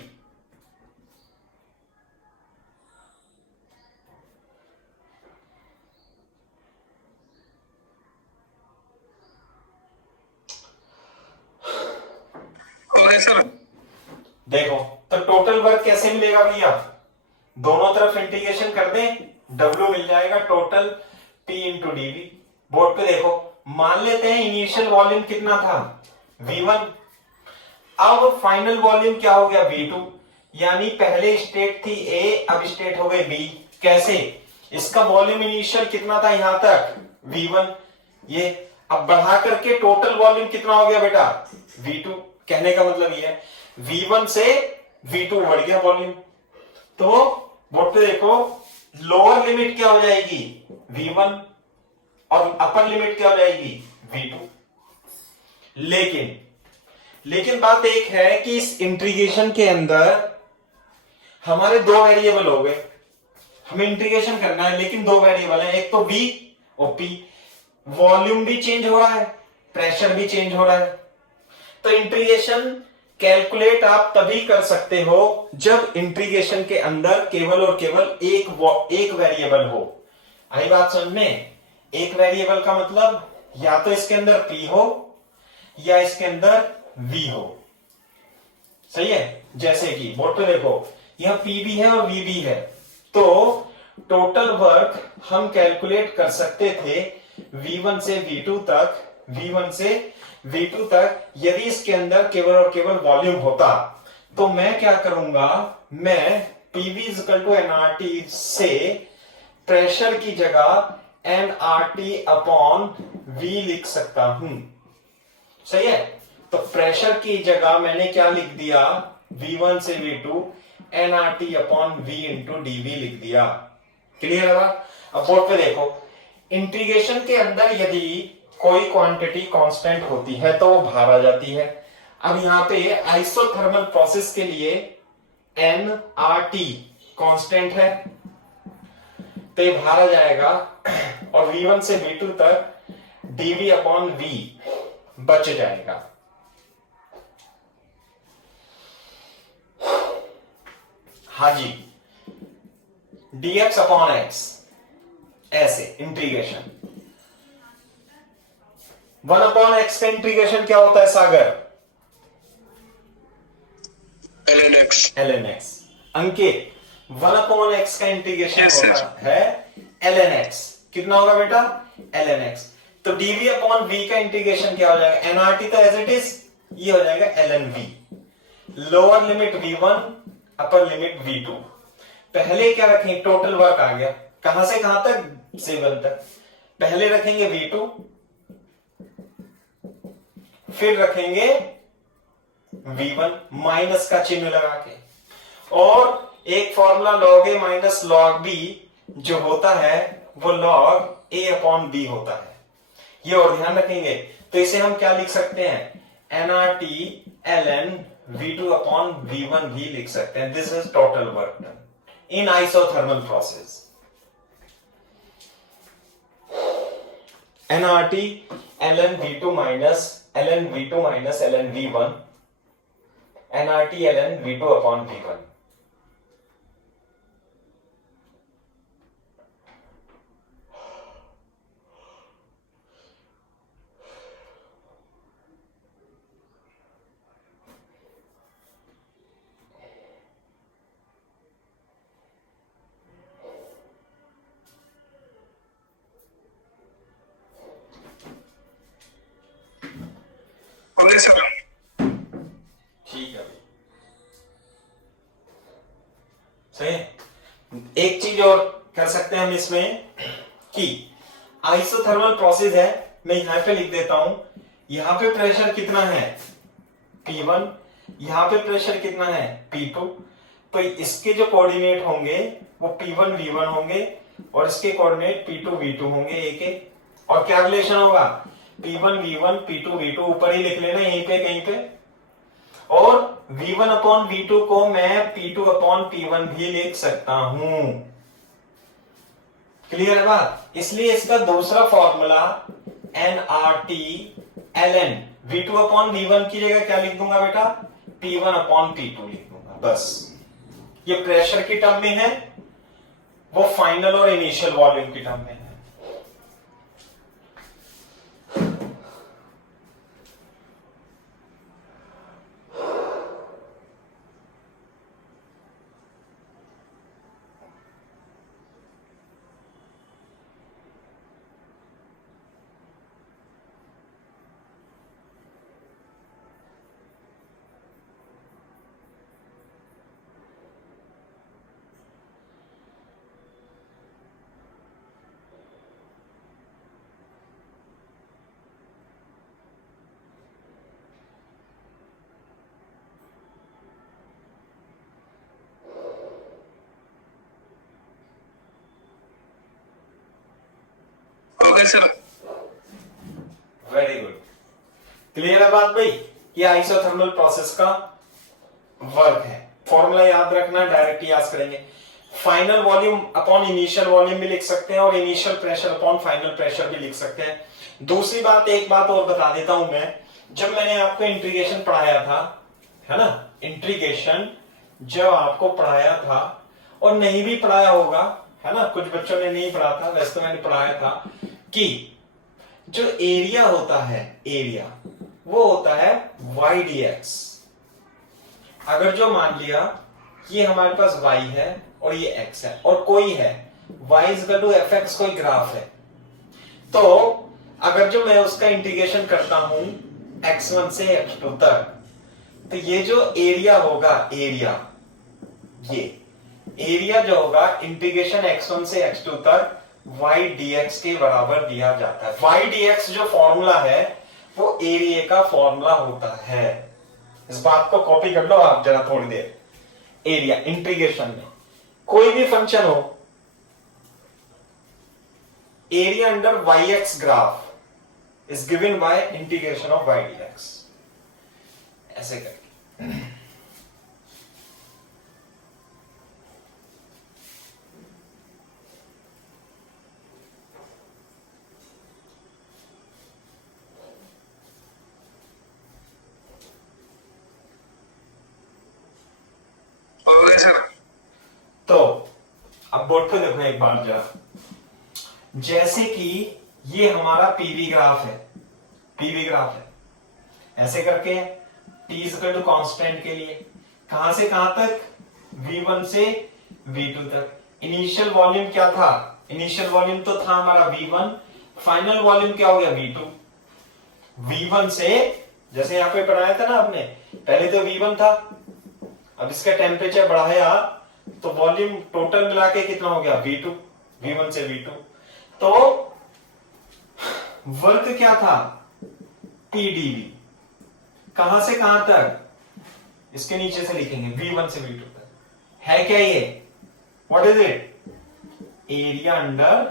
Sir देखो तो टोटल वर्क कैसे मिलेगा भैया, दोनों तरफ इंटीग्रेशन कर दें, W मिल जाएगा total P into DV. Board पे देखो, मान लेते हैं इनिशियल वॉल्यूम कितना था V1, अब फाइनल वॉल्यूम क्या हो गया V2, यानी पहले स्टेट थी A, अब स्टेट हो गई B। कैसे, इसका वॉल्यूम इनिशियल कितना था यहां तक V1, ये अब बढ़ा करके टोटल वॉल्यूम कितना हो गया बेटा V2। कहने का मतलब ये है V1 से V2 बढ़ गया वॉल्यूम। तो बोर्ड पे देखो, लोअर लिमिट क्या हो जाएगी V1 और अपर लिमिट क्या हो जाएगी V2। लेकिन बात एक है कि इस इंटीग्रेशन के अंदर हमारे दो वेरिएबल हो गए, हमें इंटीग्रेशन करना है लेकिन दो वेरिएबल है, एक तो V और P। वॉल्यूम भी चेंज हो रहा है, प्रेशर भी चेंज हो रहा है। तो इंटीग्रेशन कैलकुलेट आप तभी कर सकते हो जब इंटीग्रेशन के अंदर केवल और केवल एक वेरिएबल हो। आई बात समझ में? एक वेरिएबल का मतलब या तो इसके अंदर P हो या इसके अंदर V हो। सही है? जैसे कि बोर्ड पे देखो, यह P भी है और V भी है, तो टोटल वर्क हम कैलकुलेट कर सकते थे V1 से V2 तक V1 से V2 तक यदि इसके अंदर केवल और केवल वॉल्यूम होता तो मैं क्या करूंगा, मैं PV इक्वल टू nRT से प्रेशर की जगह nRT अपॉन V लिख सकता हूं। सही है, तो प्रेशर की जगह मैंने क्या लिख दिया, V1 से V2 nRT upon V into dV लिख दिया। क्लियर है बात? अब बोर्ड पे देखो, इंटीग्रेशन के अंदर यदि कोई क्वांटिटी कांस्टेंट होती है तो वो बाहर आ जाती है। अब यहां पे आइसोथर्मल प्रोसेस के लिए nRT कांस्टेंट है तो ये बाहर आ जाएगा और V1 से V2 तक dV अपॉन V बच जाएगा। हाँ जी, dx अपॉन x ऐसे इंटीग्रेशन 1 अपॉन x का इंटीग्रेशन क्या होता है सागर? ln x। अंकित 1 अपॉन x का इंटीग्रेशन होता है ln x। कितना होगा बेटा? ln x। तो dv अपॉन v का इंटीग्रेशन क्या हो जाएगा? nRT तो एज इट इज, ये हो जाएगा ln v। Lower limit v1 upper limit v2। पहले क्या रखेंगे? टोटल वर्क आ गया, कहां से कहां तक? C1 तक। पहले रखेंगे v2, फिर रखेंगे v1 माइनस का चिन्ह लगा के, और एक formula log a minus log b जो होता है वो log a अपॉन b होता है, ये और ध्यान रखेंगे। तो इसे हम क्या लिख सकते हैं? nRT ln v2 upon v1 भी लिख सकते हैं। This is total work done in isothermal process. nRT ln v2 minus ln v2 minus ln v1, nRT ln v2 upon v1। ठीक है, सही। एक चीज और कर सकते हैं हम इसमें कि आइसोथर्मल प्रोसेस है, मैं यहां पे लिख देता हूं, यहां पे प्रेशर कितना है? P1, यहां पे प्रेशर कितना है? P2। तो इसके जो कोऑर्डिनेट होंगे वो P1 V1 होंगे और इसके कोऑर्डिनेट P2 V2 होंगे एक एक। और क्या रिलेशन होगा? P1 V1 P2 V2 ऊपर ही लिख लेना यहीं पे कहीं पे, और V1 अपॉन V2 को मैं P2 अपॉन P1 भी लिख सकता हूं। क्लियर है बात? इसलिए इसका दूसरा formula nRT ln V2 upon V1 की जगह क्या लिख दूंगा बेटा? P1 अपॉन P2 लिख दूंगा। बस ये प्रेशर की टर्म में है, वो फाइनल और इनिशियल वॉल्यूम की टर्म में है। Sir very good. क्लियर है बात भाई? ये आइसोथर्मल प्रोसेस का वर्क है। फॉर्मूला याद रखना, डायरेक्ट याद करेंगे। Final volume upon initial volume भी लिख सकते हैं और initial pressure upon final pressure भी लिख सकते हैं। दूसरी बात, एक बात और बता देता हूं मैं, जब मैंने आपको इंटीग्रेशन पढ़ाया था, है ना, इंटीग्रेशन जब आपको पढ़ाया था और नहीं भी पढ़ाया होगा, है ना, कुछ बच्चों ने नहीं पढ़ा था, वैसे तो मैंने पढ़ाया था कि जो एरिया होता है, एरिया वो होता है y dx। अगर जो मान लिया ये हमारे पास y है और ये x है और कोई है y इक्वल टू fx कोई ग्राफ है, तो अगर जो मैं उसका इंटीग्रेशन करता हूं x1 से x2 तक, तो ये जो एरिया होगा, ये एरिया जो होगा इंटीग्रेशन x1 से x2 तक y dx के बराबर दिया जाता है। y dx जो फॉर्मूला है वो एरिया का फॉर्मूला होता है। इस बात को कॉपी कर लो आप जरा थोड़ी देर। एरिया इंटीग्रेशन में कोई भी फंक्शन हो, area under yx graph is given by integration of y dx। ऐसे करके हो गया सर। तो अब बोर्ड पे देखो एक बार जरा, जैसे कि ये हमारा पीवी ग्राफ है, ऐसे करके t इक्वल टू कांस्टेंट के लिए कहां से कहां तक, v1 से v2 तक। इनिशियल वॉल्यूम क्या था, इनिशियल वॉल्यूम तो था हमारा v1, फाइनल वॉल्यूम क्या हो गया v2। v1 से जैसे यहां पे पढ़ाया था ना आपने, पहले तो v1 था, अब इसका टेम्परेचर बढ़ाया तो वॉल्यूम टोटल मिला के कितना हो गया v2, v1 से v2। तो वर्क क्या था pdv, कहां से कहां तक, इसके नीचे से लिखेंगे v1 से v2 तक। है क्या ये, what is it, area under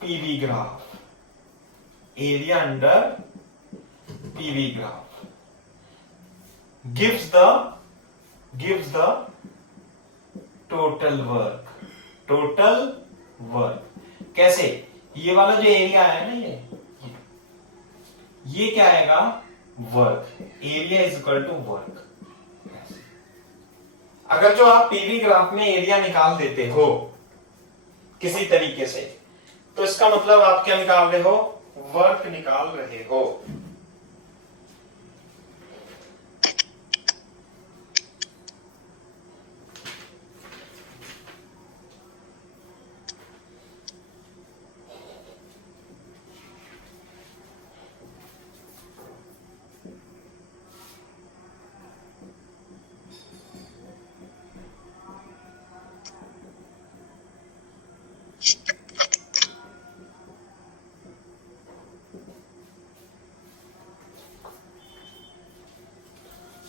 PV graph, area under PV graph gives the total work। कैसे, ये वाला जो एरिया है ना, ये क्या आएगा, work, area is equal to work. अगर जो आप पीवी ग्राफ में एरिया निकाल देते हो किसी तरीके से, तो इसका मतलब आप क्या निकाल रहे हो, वर्क निकाल रहे हो।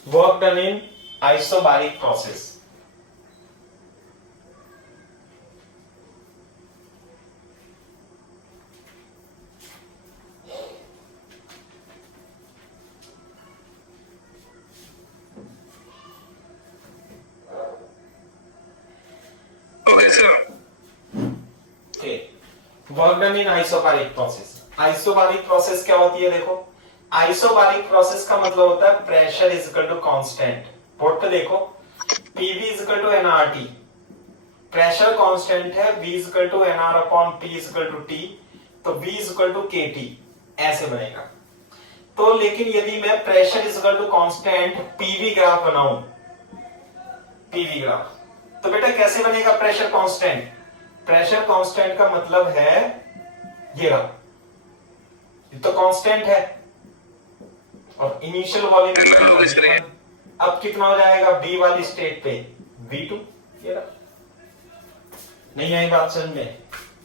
Work done in isobaric process। हो गया sir. Work done in isobaric process. Isobaric process क्या होती है, देखो आइसोबारिक प्रोसेस का मतलब होता है pressure is equal to constant. Board पे देखो, PV is equal to NRT, pressure constant है, v is equal to NR upon p is equal to t, तो v is equal to kT ऐसे बनेगा। तो लेकिन यदि मैं pressure is equal to constant PV graph बनाऊं, पीवी ग्राफ, तो बेटा कैसे बनेगा प्रेशर कांस्टेंट। प्रेशर कांस्टेंट का मतलब है ये रहा, ये तो कांस्टेंट है, और इनिशियल वॉल्यूम अब कितना हो जाएगा बी वाली स्टेट पे v2। ये रहा, नहीं आई बात समझ में,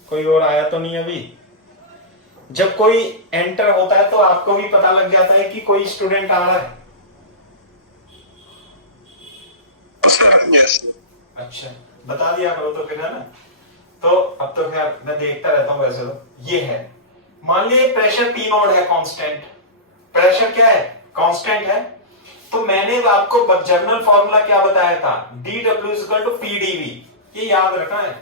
कोई और आया तो नहीं अभी। जब कोई एंटर होता है तो आपको भी पता लग जाता है कि कोई स्टूडेंट आ रहा है। यस। अच्छा, बता दिया करो तो फिर, है ना। तो अब तो खैर मैं देखता रहता हूं वैसे तो। ये है, मान लीजिए प्रेशर पी नोड है कांस्टेंट, प्रेशर क्या है, कांस्टेंट है, तो मैंने आपको जनरल फॉर्मूला क्या बताया था, dw इक्वल टू pdv। ये याद रखना है।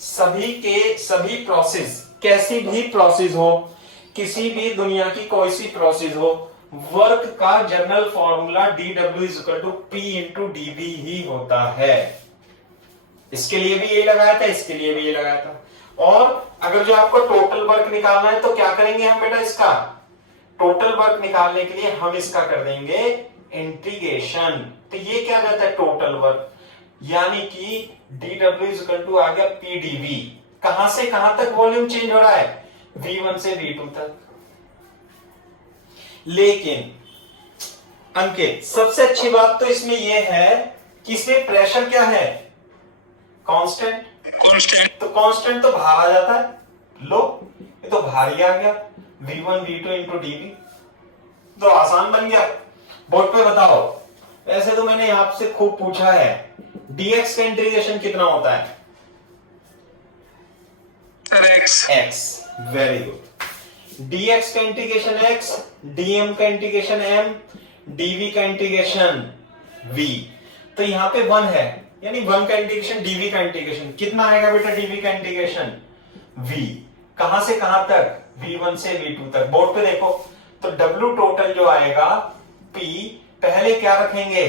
सभी के सभी प्रोसेस, कैसी भी प्रोसेस हो, किसी भी दुनिया की कोई सी प्रोसेस हो, वर्क का general formula dw equal to p into dv ही होता है। इसके लिए भी ये लगाया था, इसके लिए भी ये लगाया था। और अगर जो आपको टोटल वर्क निकालना है तो क्या करेंगे हम बेटा, इसका टोटल वर्क निकालने के लिए हम इसका कर देंगे इंटीग्रेशन। तो ये क्या जाता है टोटल वर्क, यानी कि dw इक्वल टू आ गया pdv। कहां से कहां तक वॉल्यूम चेंज हो रहा है, V1 से V2 तक। लेकिन अंकित, सबसे अच्छी बात तो इसमें यह है कि इसमें प्रेशर क्या है? कांस्टेंट। कांस्टेंट। तो कांस्टेंट तो बाहर आ जाता है, लो ये तो बाहर ही आ गया, V1 V2 इंटू dV, तो आसान बन गया। बोर्ड पे बताओ। वैसे तो मैंने आपसे खूब पूछा है, dx का इंटीग्रेशन कितना होता है? x। Very good. dx का इंटीग्रेशन x, dm का इंटीग्रेशन m, dv का इंटीग्रेशन v। तो यहां पे 1 है, यानी 1 का इंटीग्रेशन dv का इंटीग्रेशन कितना आएगा बेटा? dv का इंटीग्रेशन v। कहां से कहां तक? v1 से v2 तक। बोर्ड पे देखो, तो w टोटल जो आएगा p, पहले क्या रखेंगे?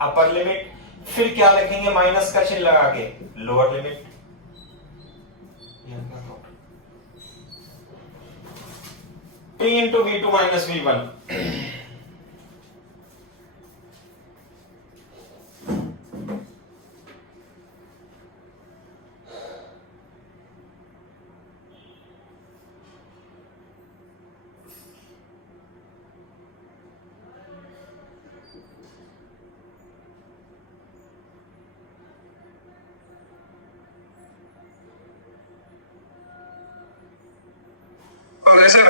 अपर लिमिट, फिर क्या रखेंगे? माइनस का चिन्ह लगा के lower limit. p into v2 minus v1। Okay sir.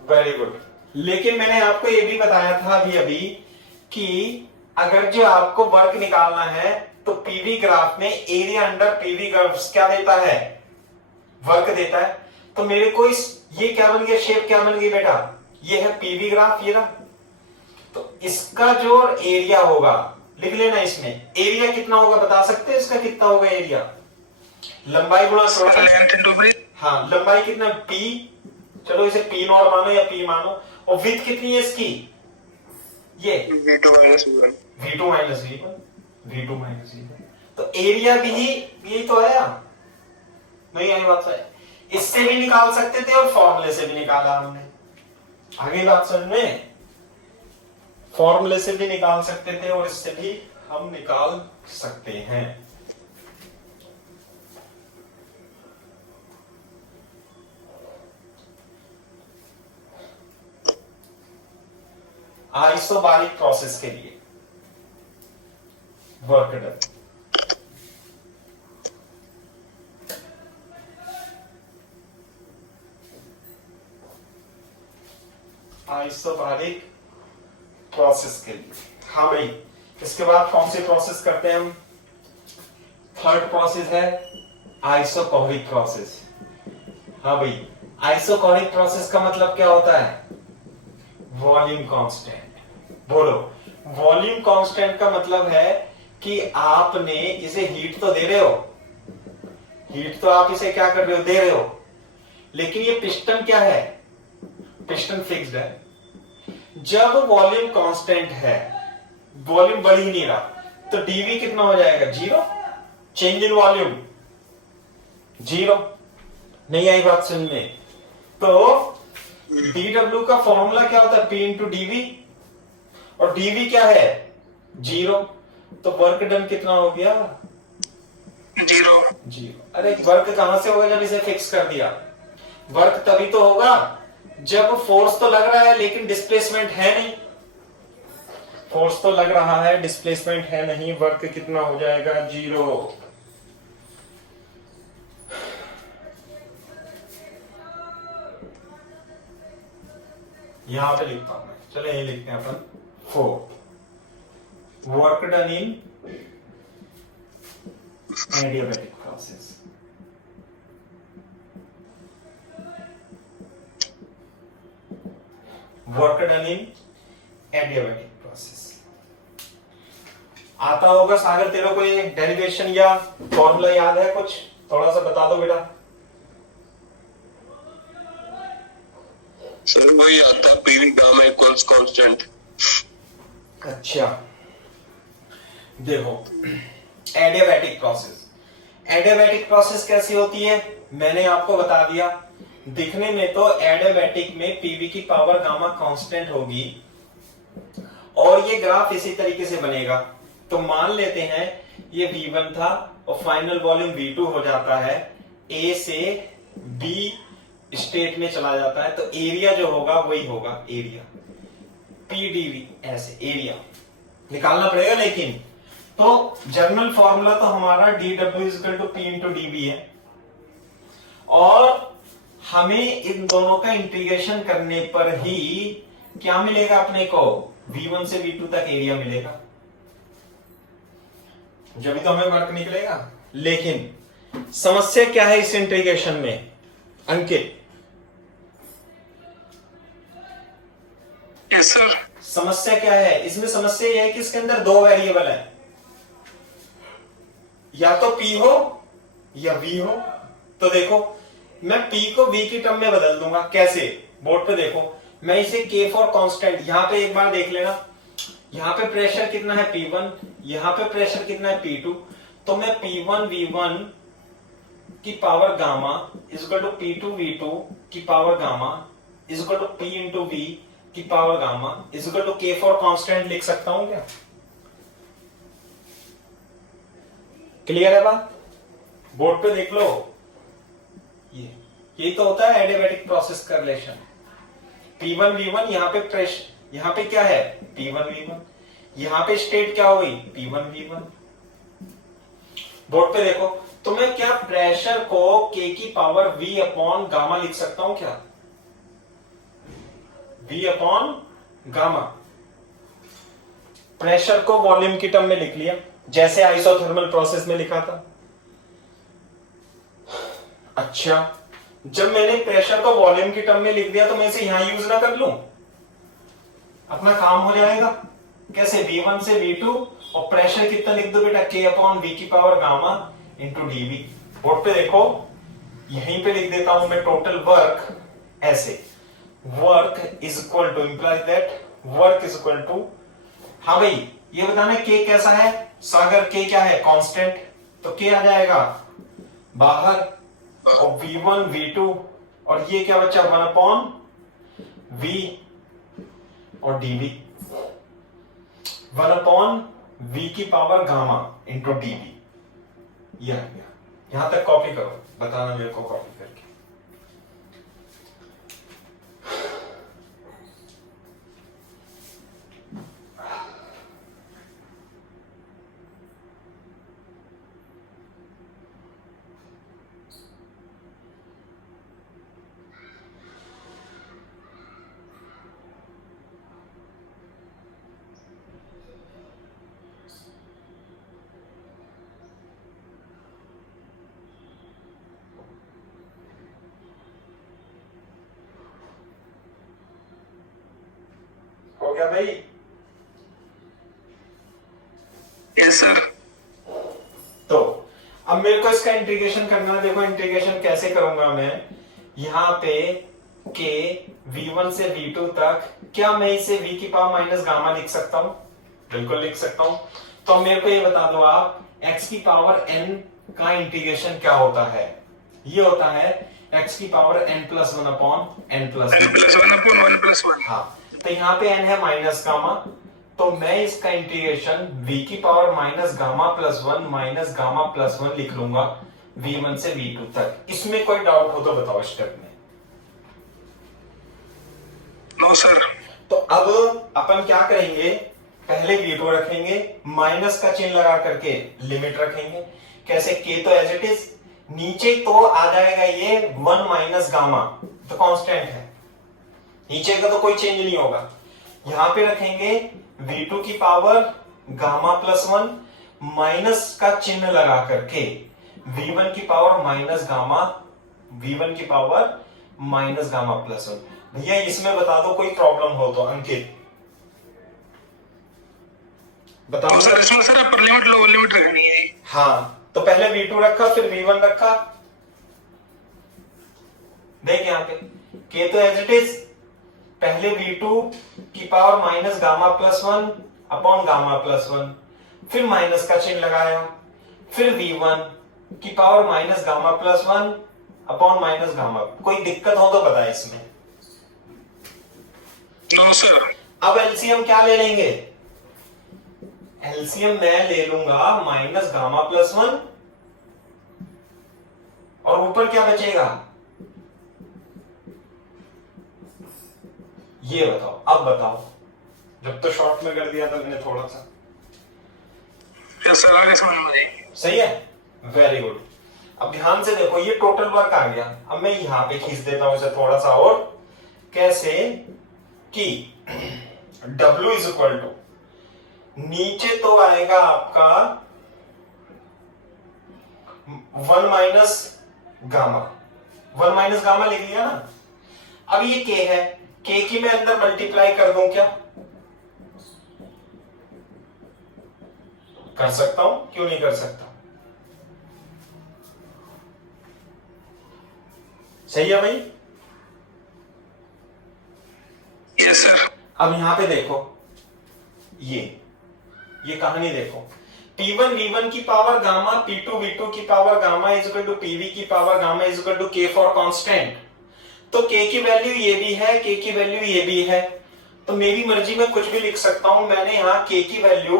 Very good. लेकिन मैंने आपको यह भी बताया था अभी अभी कि अगर जो आपको वर्क निकालना है तो पीवी ग्राफ में एरिया अंडर पीवी ग्राफ क्या देता है? वर्क देता है। तो मेरे को ये क्या बन गया? शेप क्या बन गई बेटा? ये है पीवी ग्राफ, ये ना। तो इसका जो एरिया होगा लिख लेना। इसमें एरिया कितना होगा बता सकते हैं? इसका कितना होगा एरिया? लंबाई गुणा लेंथ इनटू ब्रेथ। हाँ, लंबाई कितना? p, चलो इसे p नॉट मानो या p मानो। और विड्थ कितनी है इसकी? ये v2 minus v1। v2 minus v1, v2 minus v1। तो एरिया भी यही तो आया, नहीं आई बात है? इससे भी निकाल सकते थे और फॉर्मूले से भी निकाला हमने। आगे बात समझ में? फॉर्मूले से भी निकाल सकते थे और इससे भी हम निकाल सकते हैं। आइसोबारिक प्रोसेस के लिए वर्क डन। आइसोबारिक प्रोसेस के लिए, हाँ भाई। इसके बाद कौन सी प्रोसेस करते हैं हम? थर्ड प्रोसेस है आइसोकोरिक प्रोसेस। हाँ भाई, आइसोकोरिक प्रोसेस का मतलब क्या होता है? Volume constant. बोलो, वॉल्यूम कांस्टेंट का मतलब है कि आपने इसे हीट तो दे रहे हो, हीट तो आप इसे क्या कर रहे हो? दे रहे हो, लेकिन ये पिस्टन क्या है? पिस्टन फिक्स्ड है। जब वॉल्यूम कांस्टेंट है, वॉल्यूम बढ़ ही नहीं रहा, तो डीवी कितना हो जाएगा? 0। Change in volume 0। नहीं आई बात समझ में? तो dw का फॉर्मूला क्या होता है? p इंटू डीवी, और dv क्या है? 0। तो वर्क डन कितना हो गया? 0। अरे वर्क कहां से होगा जब इसे फिक्स कर दिया? वर्क तभी तो होगा जब फोर्स तो लग रहा है लेकिन डिस्प्लेसमेंट है नहीं। फोर्स तो लग रहा है, डिस्प्लेसमेंट है नहीं, वर्क कितना हो जाएगा? 0। यहां पे लिखता हूं मैं, चले ये लिखते हैं अपन 4 work done in adiabatic process. Work done in adiabatic process. आता होगा सागर तेरा कोई डेरिवेशन या फॉर्मूला याद है कुछ? थोड़ा सा बता दो बेटा। सर वही आता, पीवी गामा इक्वल्स कांस्टेंट। अच्छा देखो, एडियाबैटिक प्रोसेस, एडियाबैटिक प्रोसेस कैसी होती है मैंने आपको बता दिया। दिखने में तो एडियाबैटिक में पीवी की पावर गामा कांस्टेंट होगी और ये ग्राफ इसी तरीके से बनेगा। तो मान लेते हैं ये V1 था और फाइनल वॉल्यूम V2 हो जाता है। A से बी स्टेट में चला जाता है, तो एरिया जो होगा वही होगा एरिया, पीडीवी ऐसे एरिया निकालना पड़ेगा। लेकिन तो जर्नल फॉर्मूला तो हमारा dw equal to P into DB है, और हमें इन दोनों का इंटीग्रेशन करने पर ही क्या मिलेगा अपने को, v1 से v2 तक एरिया मिलेगा, जब तो हमें वर्क निकलेगा। लेकिन समस्या क्या है इस इंटीग्रेशन में अंकित? Yes sir. समस्या क्या है इसमें? समस्या यह है कि इसके अंदर दो वेरिएबल है, या तो p हो या v हो। तो देखो मैं p को v की टर्म में बदल दूंगा। कैसे? बोर्ड पे देखो, मैं इसे k फॉर कांस्टेंट, यहां पे एक बार देख लेना, यहां पे प्रेशर कितना है P1, यहां पे प्रेशर कितना है P2, तो मैं P1 V1 की power gamma equal to P2 V2 की power gamma equal to P into V की power gamma equal to k for constant लिख सकता हूं क्या? क्लियर है बात? बोर्ड पे देख लो, यही तो होता है एडियाबैटिक प्रोसेस का रिलेशन। P1 V1, यहां पे प्रेशर, यहां पे क्या है P1 V1, यहां पे स्टेट क्या हो गई P1 V1। बोर्ड पे देखो, तो मैं क्या प्रेशर को k की पावर V अपॉन गामा लिख सकता हूं क्या? V upon gamma. प्रेशर को वॉल्यूम की टर्म में लिख लिया, जैसे आइसोथर्मल प्रोसेस में लिखा था। अच्छा, जब मैंने प्रेशर को वॉल्यूम की टर्म में लिख दिया तो मैं इसे यहां यूज ना कर लूं, अपना काम हो जाएगा। कैसे? V1 से V2 और प्रेशर कितना लिख दो बेटा, k अपॉन V की power gamma into DV. Board पे देखो, यहीं पे लिख देता हूं मैं टोटल वर्क ऐसे, work is equal to implies that work is equal to, हाँ भाई ये बताना k कैसा है। सागर k क्या है? कांस्टेंट, तो k आ जाएगा बाहर, और V1 V2 और ये क्या बचा 1 अपॉन V और dV, 1 अपॉन V की पावर गामा इंटू dV। यह आ गया। यहां तक कॉपी करो, बताना मेरे को कॉपी करके। हो गया भाई? Yes sir. तो अब मेरे को इसका इंटीग्रेशन करना है। देखो इंटीग्रेशन कैसे करूंगा मैं, यहां पे k v1 से v2 तक, क्या मैं इसे v की पावर माइनस गामा लिख सकता हूं? बिल्कुल लिख सकता हूं। तो मेरे को ये बता दो आप, x की पावर n का इंटीग्रेशन क्या होता है? ये होता है x की power n plus 1 upon n plus 1 upon 1 plus 1। हाँ, तो यहाँ पे n है माइनस गामा, तो मैं इसका इंटीग्रेशन v की power minus gamma plus 1 minus gamma plus 1 लिख लूंगा v1 से v2 तक। इसमें कोई डाउट हो तो बताओ स्टेप में। No sir. तो अब अपन क्या करेंगे, पहले v2 रखेंगे, माइनस का चिन्ह लगा करके लिमिट रखेंगे। कैसे? k तो एज इट इज, नीचे तो आ जाएगा ये 1 माइनस गामा, तो कांस्टेंट है, नीचे का तो कोई चेंज नहीं होगा। यहां पे रखेंगे v2 की पावर गामा प्लस 1 माइनस का चिन्ह लगा करके v1 की पावर माइनस गामा, v1 की पावर माइनस गामा प्लस 1। भैया इसमें बता दो कोई प्रॉब्लम हो तो अंकित बताओ सर। इसमें sir upper limit lower limit रखनी है। हाँ, तो पहले v2 रखा फिर v1 रखा। देख यहां पे k तो एज इट इज, पहले v2 की power minus gamma plus 1 upon gamma plus 1, फिर माइनस का चिन्ह लगाया, फिर v1 की power minus gamma plus 1 upon minus gamma. कोई दिक्कत हो तो बताए इसमें। No sir. अब एलसीएम क्या ले लेंगे? एलसीएम मैं ले लूंगा माइनस गामा प्लस 1, और ऊपर क्या बचेगा ये बताओ, अब बताओ। जब तो शॉर्ट में कर दिया था मैंने थोड़ा सा। यस सर, आगे समझ में आएगी। सही है, वेरी गुड। अब ध्यान से देखो, ये टोटल वर्क आ गया। अब मैं यहां पे खींच देता हूं इसे थोड़ा सा और। कैसे कि W इज इक्वल टू, नीचे तो आएगा आपका 1 माइनस गामा। 1 माइनस गामा लिख लिया ना। अब ये K है, K की मैं अंदर मल्टीप्लाई कर दूं क्या? कर सकता हूं, क्यों नहीं कर सकता? सही है भाई? Yes sir. अब यहां पे देखो, ये कहानी देखो। P1 V1 की पावर गामा, P2 V2 की power gamma is equal to PV की power gamma is equal to K for constant. तो K की वैल्यू ये भी है, K की वैल्यू ये भी है। तो मेरी मर्जी में कुछ भी लिख सकता हूं। मैंने यहां K की वैल्यू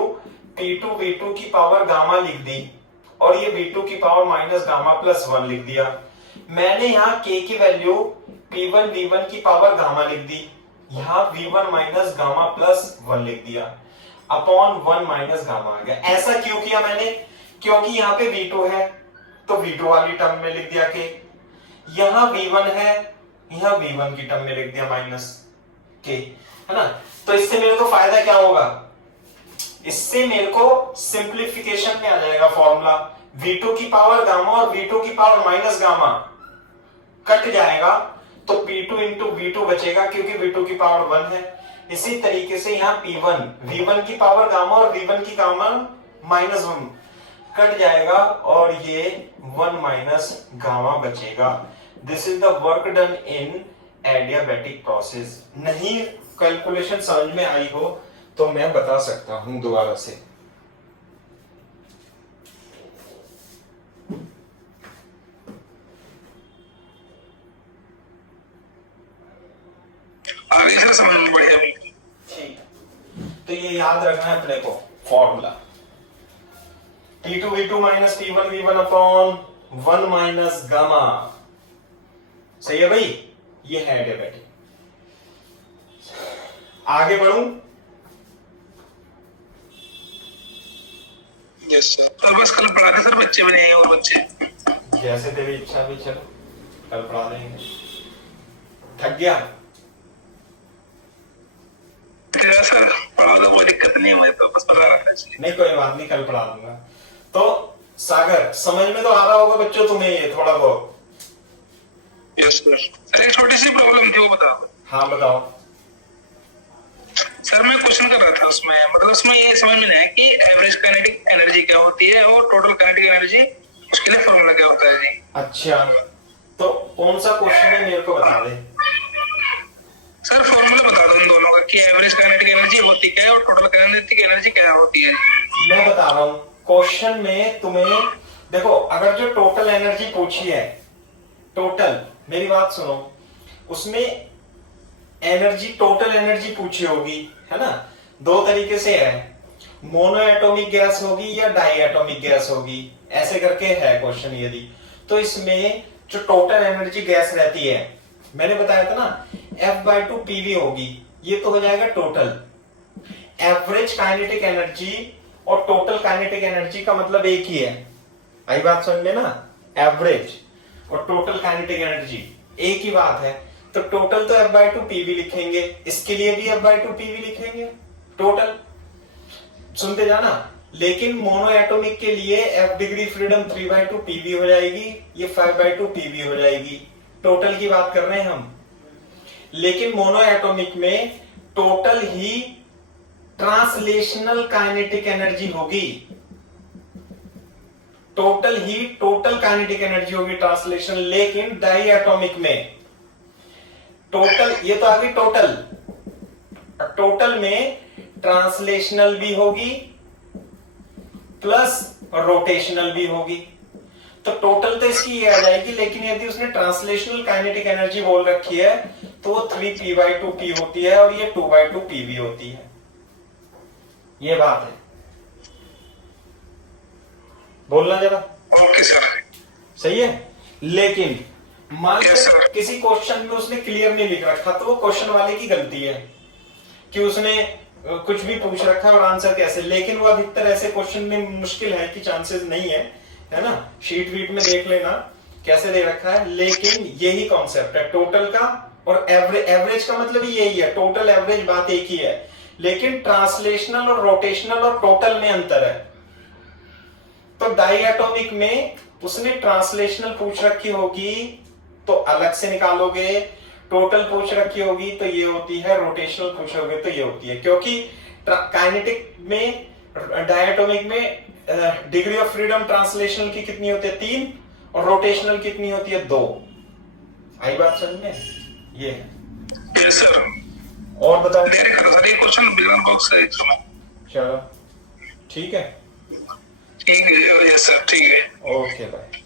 P2 V2 की पावर गामा लिख दी और ये V2 की पावर माइनस गामा प्लस 1 लिख दिया। मैंने यहां K की वैल्यू P1 V1 की पावर गामा लिख दी, यहां V1 माइनस गामा प्लस 1 लिख दिया, अपॉन 1 माइनस गामा आ गया। ऐसा क्यों किया मैंने? क्योंकि यहां पे V2 है तो V2 वाली टर्म में लिख दिया K, यहां V1 है, यहां V1 की टर्म में लिख दिया माइनस K, है ना। तो इससे मेरे को फायदा क्या होगा? इससे मेरे को सिंप्लीफिकेशन में आ जाएगा फॉर्मूला। V2 की पावर गामा और V2 की पावर माइनस गामा कट जाएगा, तो P2 इंटू V2 बचेगा क्योंकि V2 की पावर 1 है। इसी तरीके से यहां P1 V1 की पावर गामा और V1 की गामा माइनस 1 कट जाएगा और ये 1 माइनस गामा बचेगा। This is the work done in adiabatic process. नहीं कैलकुलेशन समझ में आई हो तो मैं बता सकता हूं दोबारा से। आगे सर समझ में बढ़िया बिल्कुल। ठीक है, तो ये याद रखना है अपने को formula. P2 V2 minus P1 V1 upon 1 minus gamma. सही है भाई? ये है एडियाबैटिक। आगे बढ़ूं? Yes sir. तो बस कल पढ़ाते सर, बच्चे बने आए और बच्चे। जैसे तेरी इच्छा भी, चलो कल पढ़ा देंगे। थक गया? क्या सर, पढ़ा दो, कोई दिक्कत नहीं है, मुझे तो बस पढ़ा रहा था इसलिए। नहीं कोई बात नहीं, कल पढ़ा दूंगा। तो सागर, समझ में तो आ रहा होगा बच्चों तुम्हें ये थोड़ा बहुत? Yes sir. सर एक छोटी सी प्रॉब्लम थी, वो बताओ। हाँ बताओ। सर मैं क्वेश्चन कर रहा था उसमें, मतलब उसमें ये समझ में नहीं आया कि एवरेज काइनेटिक एनर्जी क्या होती है और टोटल काइनेटिक एनर्जी, उसके लिए फॉर्मूला क्या होता है जी? अच्छा, तो कौन सा क्वेश्चन है मेरे को बता दे। सर फॉर्मूला बता दो इन दोनों का कि एवरेज काइनेटिक एनर्जी होती क्या है और टोटल काइनेटिक एनर्जी क्या होती है। मैं बता रहा हूं क्वेश्चन में तुम्हें। देखो, अगर जो टोटल एनर्जी पूछी है, टोटल, मेरी बात सुनो, उसमें एनर्जी, टोटल एनर्जी पूछी होगी, है ना। दो तरीके से है, मोनो एटॉमिक गैस होगी या डाई एटॉमिक गैस होगी, ऐसे करके है क्वेश्चन। यदि तो इसमें जो टोटल एनर्जी गैस रहती है, मैंने बताया था ना, F/2 PV होगी। ये तो हो जाएगा टोटल। एवरेज काइनेटिक एनर्जी और टोटल काइनेटिक एनर्जी का मतलब एक ही है। आई बात समझ में ना? एवरेज और टोटल काइनेटिक एनर्जी एक ही बात है। तो टोटल तो F/2 PV लिखेंगे, इसके लिए भी F/2 PV लिखेंगे टोटल। सुनते जाना। लेकिन मोनो एटॉमिक के लिए F डिग्री फ्रीडम 3/2 PV हो जाएगी, ये 5/2 PV हो जाएगी। टोटल की बात कर रहे हैं हम। लेकिन मोनो एटॉमिक में टोटल ही ट्रांसलेशनल काइनेटिक एनर्जी होगी। टोटल ही टोटल काइनेटिक एनर्जी होगी ट्रांसलेशन। लेकिन डाई एटॉमिक में टोटल, ये तो आ गई टोटल, टोटल में ट्रांसलेशनल भी होगी प्लस रोटेशनल भी होगी। तो टोटल तो इसकी ये आ जाएगी, लेकिन यदि उसने ट्रांसलेशनल काइनेटिक एनर्जी बोल रखी है तो वो 3p/2 p होती है और ये 2/2 pv होती है। ये बात है, बोलना जरा। Okay sir. सही है। लेकिन मान Yes, लो sir. किसी क्वेश्चन में उसने क्लियर नहीं लिख रखा, तो वो क्वेश्चन वाले की गलती है कि उसने कुछ भी पूछ रखा है और आंसर कैसे, लेकिन वो अधिकतर ऐसे क्वेश्चन में मुश्किल है कि चांसेस नहीं है ना, शीट वीट में देख लेना कैसे दे रखा है। लेकिन यही कॉन्सेप्ट है टोटल का और एवरेज, एवरेज का मतलब ही यही है, टोटल एवरेज बात एक ही है, लेकिन ट्रांसलेशनल और रोटेशनल और टोटल में अंतर है। तो डाइएटॉमिक में उसने ट्रांसलेशनल पूछ रखी होगी तो अलग से निकालोगे, टोटल पूछ रखी होगी तो ये होती है, रोटेशनल पूछोगे तो ये होती है, क्योंकि काइनेटिक में, डायटोमिक में डिग्री ऑफ फ्रीडम ट्रांसलेशनल की कितनी होती है 3 और रोटेशनल कितनी होती है 2। आई बात समझ में? ये है। Yes sir. और बताओ। डायरेक्ट करो सर, ये क्वेश्चन बिगिनर बॉक्स से चलो ठीक है, ठीक है। यस सर, ठीक है। Okay bye.